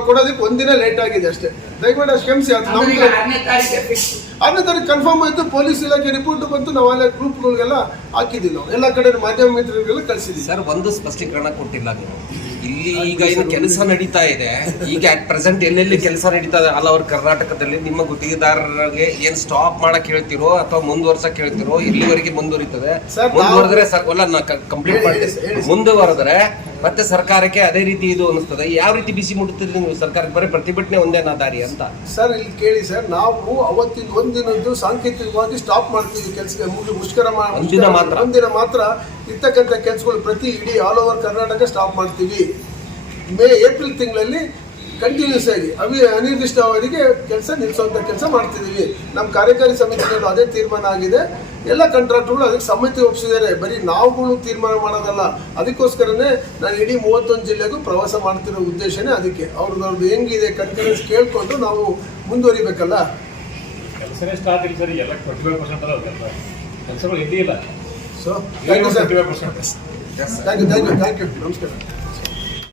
ಕೊಡೋದಕ್ಕೆ ಒಂದಿನ ಲೇಟ್ ಆಗಿದೆ ಅಷ್ಟೇ. ದಯಮಾಡಿ ಅಷ್ಟು ಕ್ಷಮಿಸಿ. ಅದು ನಮ್ದು 6ನೇ ತಾರೀಕು ಕನ್ಫರ್ಮ್ ಆಯ್ತು. ಪೊಲೀಸ್ ಇಲಾಖೆ ರಿಪೋರ್ಟ್ ಬಂತು. ನಾವು ಅಲ್ಲೇ ಗ್ರೂಪ್ಗಳಿಗೆಲ್ಲ ಹಾಕಿದ್ದೀವಿ, ನಾವು ಎಲ್ಲ ಕಡೆ ಮಾಧ್ಯಮ ಮಿತ್ರರಿಗೆಲ್ಲ ಕಳಿಸಿದ್ದೀವಿ. ಸರ್, ಒಂದು ಸ್ಪಷ್ಟೀಕರಣ ಕೊಟ್ಟಿಲ್ಲ ನೀವು. ಇಲ್ಲಿ ಈಗ ಏನು ಕೆಲಸ ನಡೀತಾ ಇದೆ, ಈಗ ಅಟ್ ಪ್ರೆಸೆಂಟ್ ಎಲ್ಲೆಲ್ಲಿ ಕೆಲಸ ನಡೀತಾ ಇದೆ ಆಲ್ ಓವರ್ ಕರ್ನಾಟಕದಲ್ಲಿ, ನಿಮ್ಮ ಗುತ್ತಿಗೆದಾರರಿಗೆ ಏನ್ ಸ್ಟಾಪ್ ಮಾಡಕ್ ಹೇಳ್ತಿರೋ ಅಥವಾ ಮುಂದುವರ್ಸಕ್ ಹೇಳ್ತಿರೋ, ಇಲ್ಲಿವರೆಗೆ ಮುಂದುವರಿತದೆ? ಮುಂದುವರೆದ್ರೆ ಕಂಪ್ಲೀಟ್ ಮಾಡಿ, ಮುಂದುವರೆದ್ರೆ ಮತ್ತೆ ಸರ್ಕಾರಕ್ಕೆ ಅದೇ ರೀತಿ ಇದು ಅನಿಸ್ತದೆ. ಯಾವ ರೀತಿ ಬಿಸಿ ಮುಟ್ಟುತ್ತದೆ ನೀವು ಸರ್ಕಾರಕ್ಕೆ? ಬರೀ ಪ್ರತಿಭಟನೆ ಒಂದೇನಾ ದಾರಿ ಅಂತ? ಸರ್, ಇಲ್ಲಿ ಕೇಳಿ ಸರ್, ನಾವು ಅವತ್ತಿನ ಒಂದಿನದ್ದು ಸಾಂಕೇತಿಕವಾಗಿ ಸ್ಟಾಪ್ ಮಾಡ್ತೀವಿ ಕೆಲಸ. ಮುಷ್ಕರ ಒಂದಿನ ಮಾತ್ರ ಇರ್ತಕ್ಕಂಥ ಕೆಲಸಗಳು ಪ್ರತಿ ಇಡೀ ಆಲ್ ಓವರ್ ಕರ್ನಾಟಕ ಸ್ಟಾಪ್ ಮಾಡ್ತೀವಿ. ಏಪ್ರಿಲ್ ತಿಂಗಳಲ್ಲಿ ಕಂಟಿನ್ಯೂಸ್ ಆಗಿ ಅನಿರ್ದಿಷ್ಟ ಅವಧಿಗೆ ಕೆಲಸ ನಿಲ್ಲಿಸುವಂಥ ಕೆಲಸ ಮಾಡ್ತಿದ್ದೀವಿ. ನಮ್ಮ ಕಾರ್ಯಕಾರಿ ಸಮಿತಿಗಳು ಅದೇ ತೀರ್ಮಾನ ಆಗಿದೆ. ಎಲ್ಲ ಕಾಂಟ್ರಾಕ್ಟ್ಗಳು ಅದಕ್ಕೆ ಸಮ್ಮತಿ ಒಪ್ಪಿಸಿದ್ದಾರೆ. ಬರೀ ನಾವುಗಳು ತೀರ್ಮಾನ ಮಾಡೋದಲ್ಲ. ಅದಕ್ಕೋಸ್ಕರನೇ ನಾನು ಇಡೀ 31 ಜಿಲ್ಲೆಗೂ ಪ್ರವಾಸ ಮಾಡ್ತಿರೋ ಉದ್ದೇಶನೇ ಅದಕ್ಕೆ. ಅವ್ರದ್ದು ಹೆಂಗಿದೆ ಕನ್ಫರೆನ್ಸ್ ಕೇಳ್ಕೊಂಡು ನಾವು ಮುಂದುವರಿಬೇಕಲ್ಲ. ಕೆಲಸನೇ ಸ್ಟಾರ್ಟ್ ಇಲ್ಲ ಸರ್, ಎಲ್ಲ 25% ಅಲ್ಲ ಕೆಲಸಗಳು ಎಲ್ಲಿ ಇಲ್ಲ. So thank you sir, thank you ನಮಸ್ಕಾರ.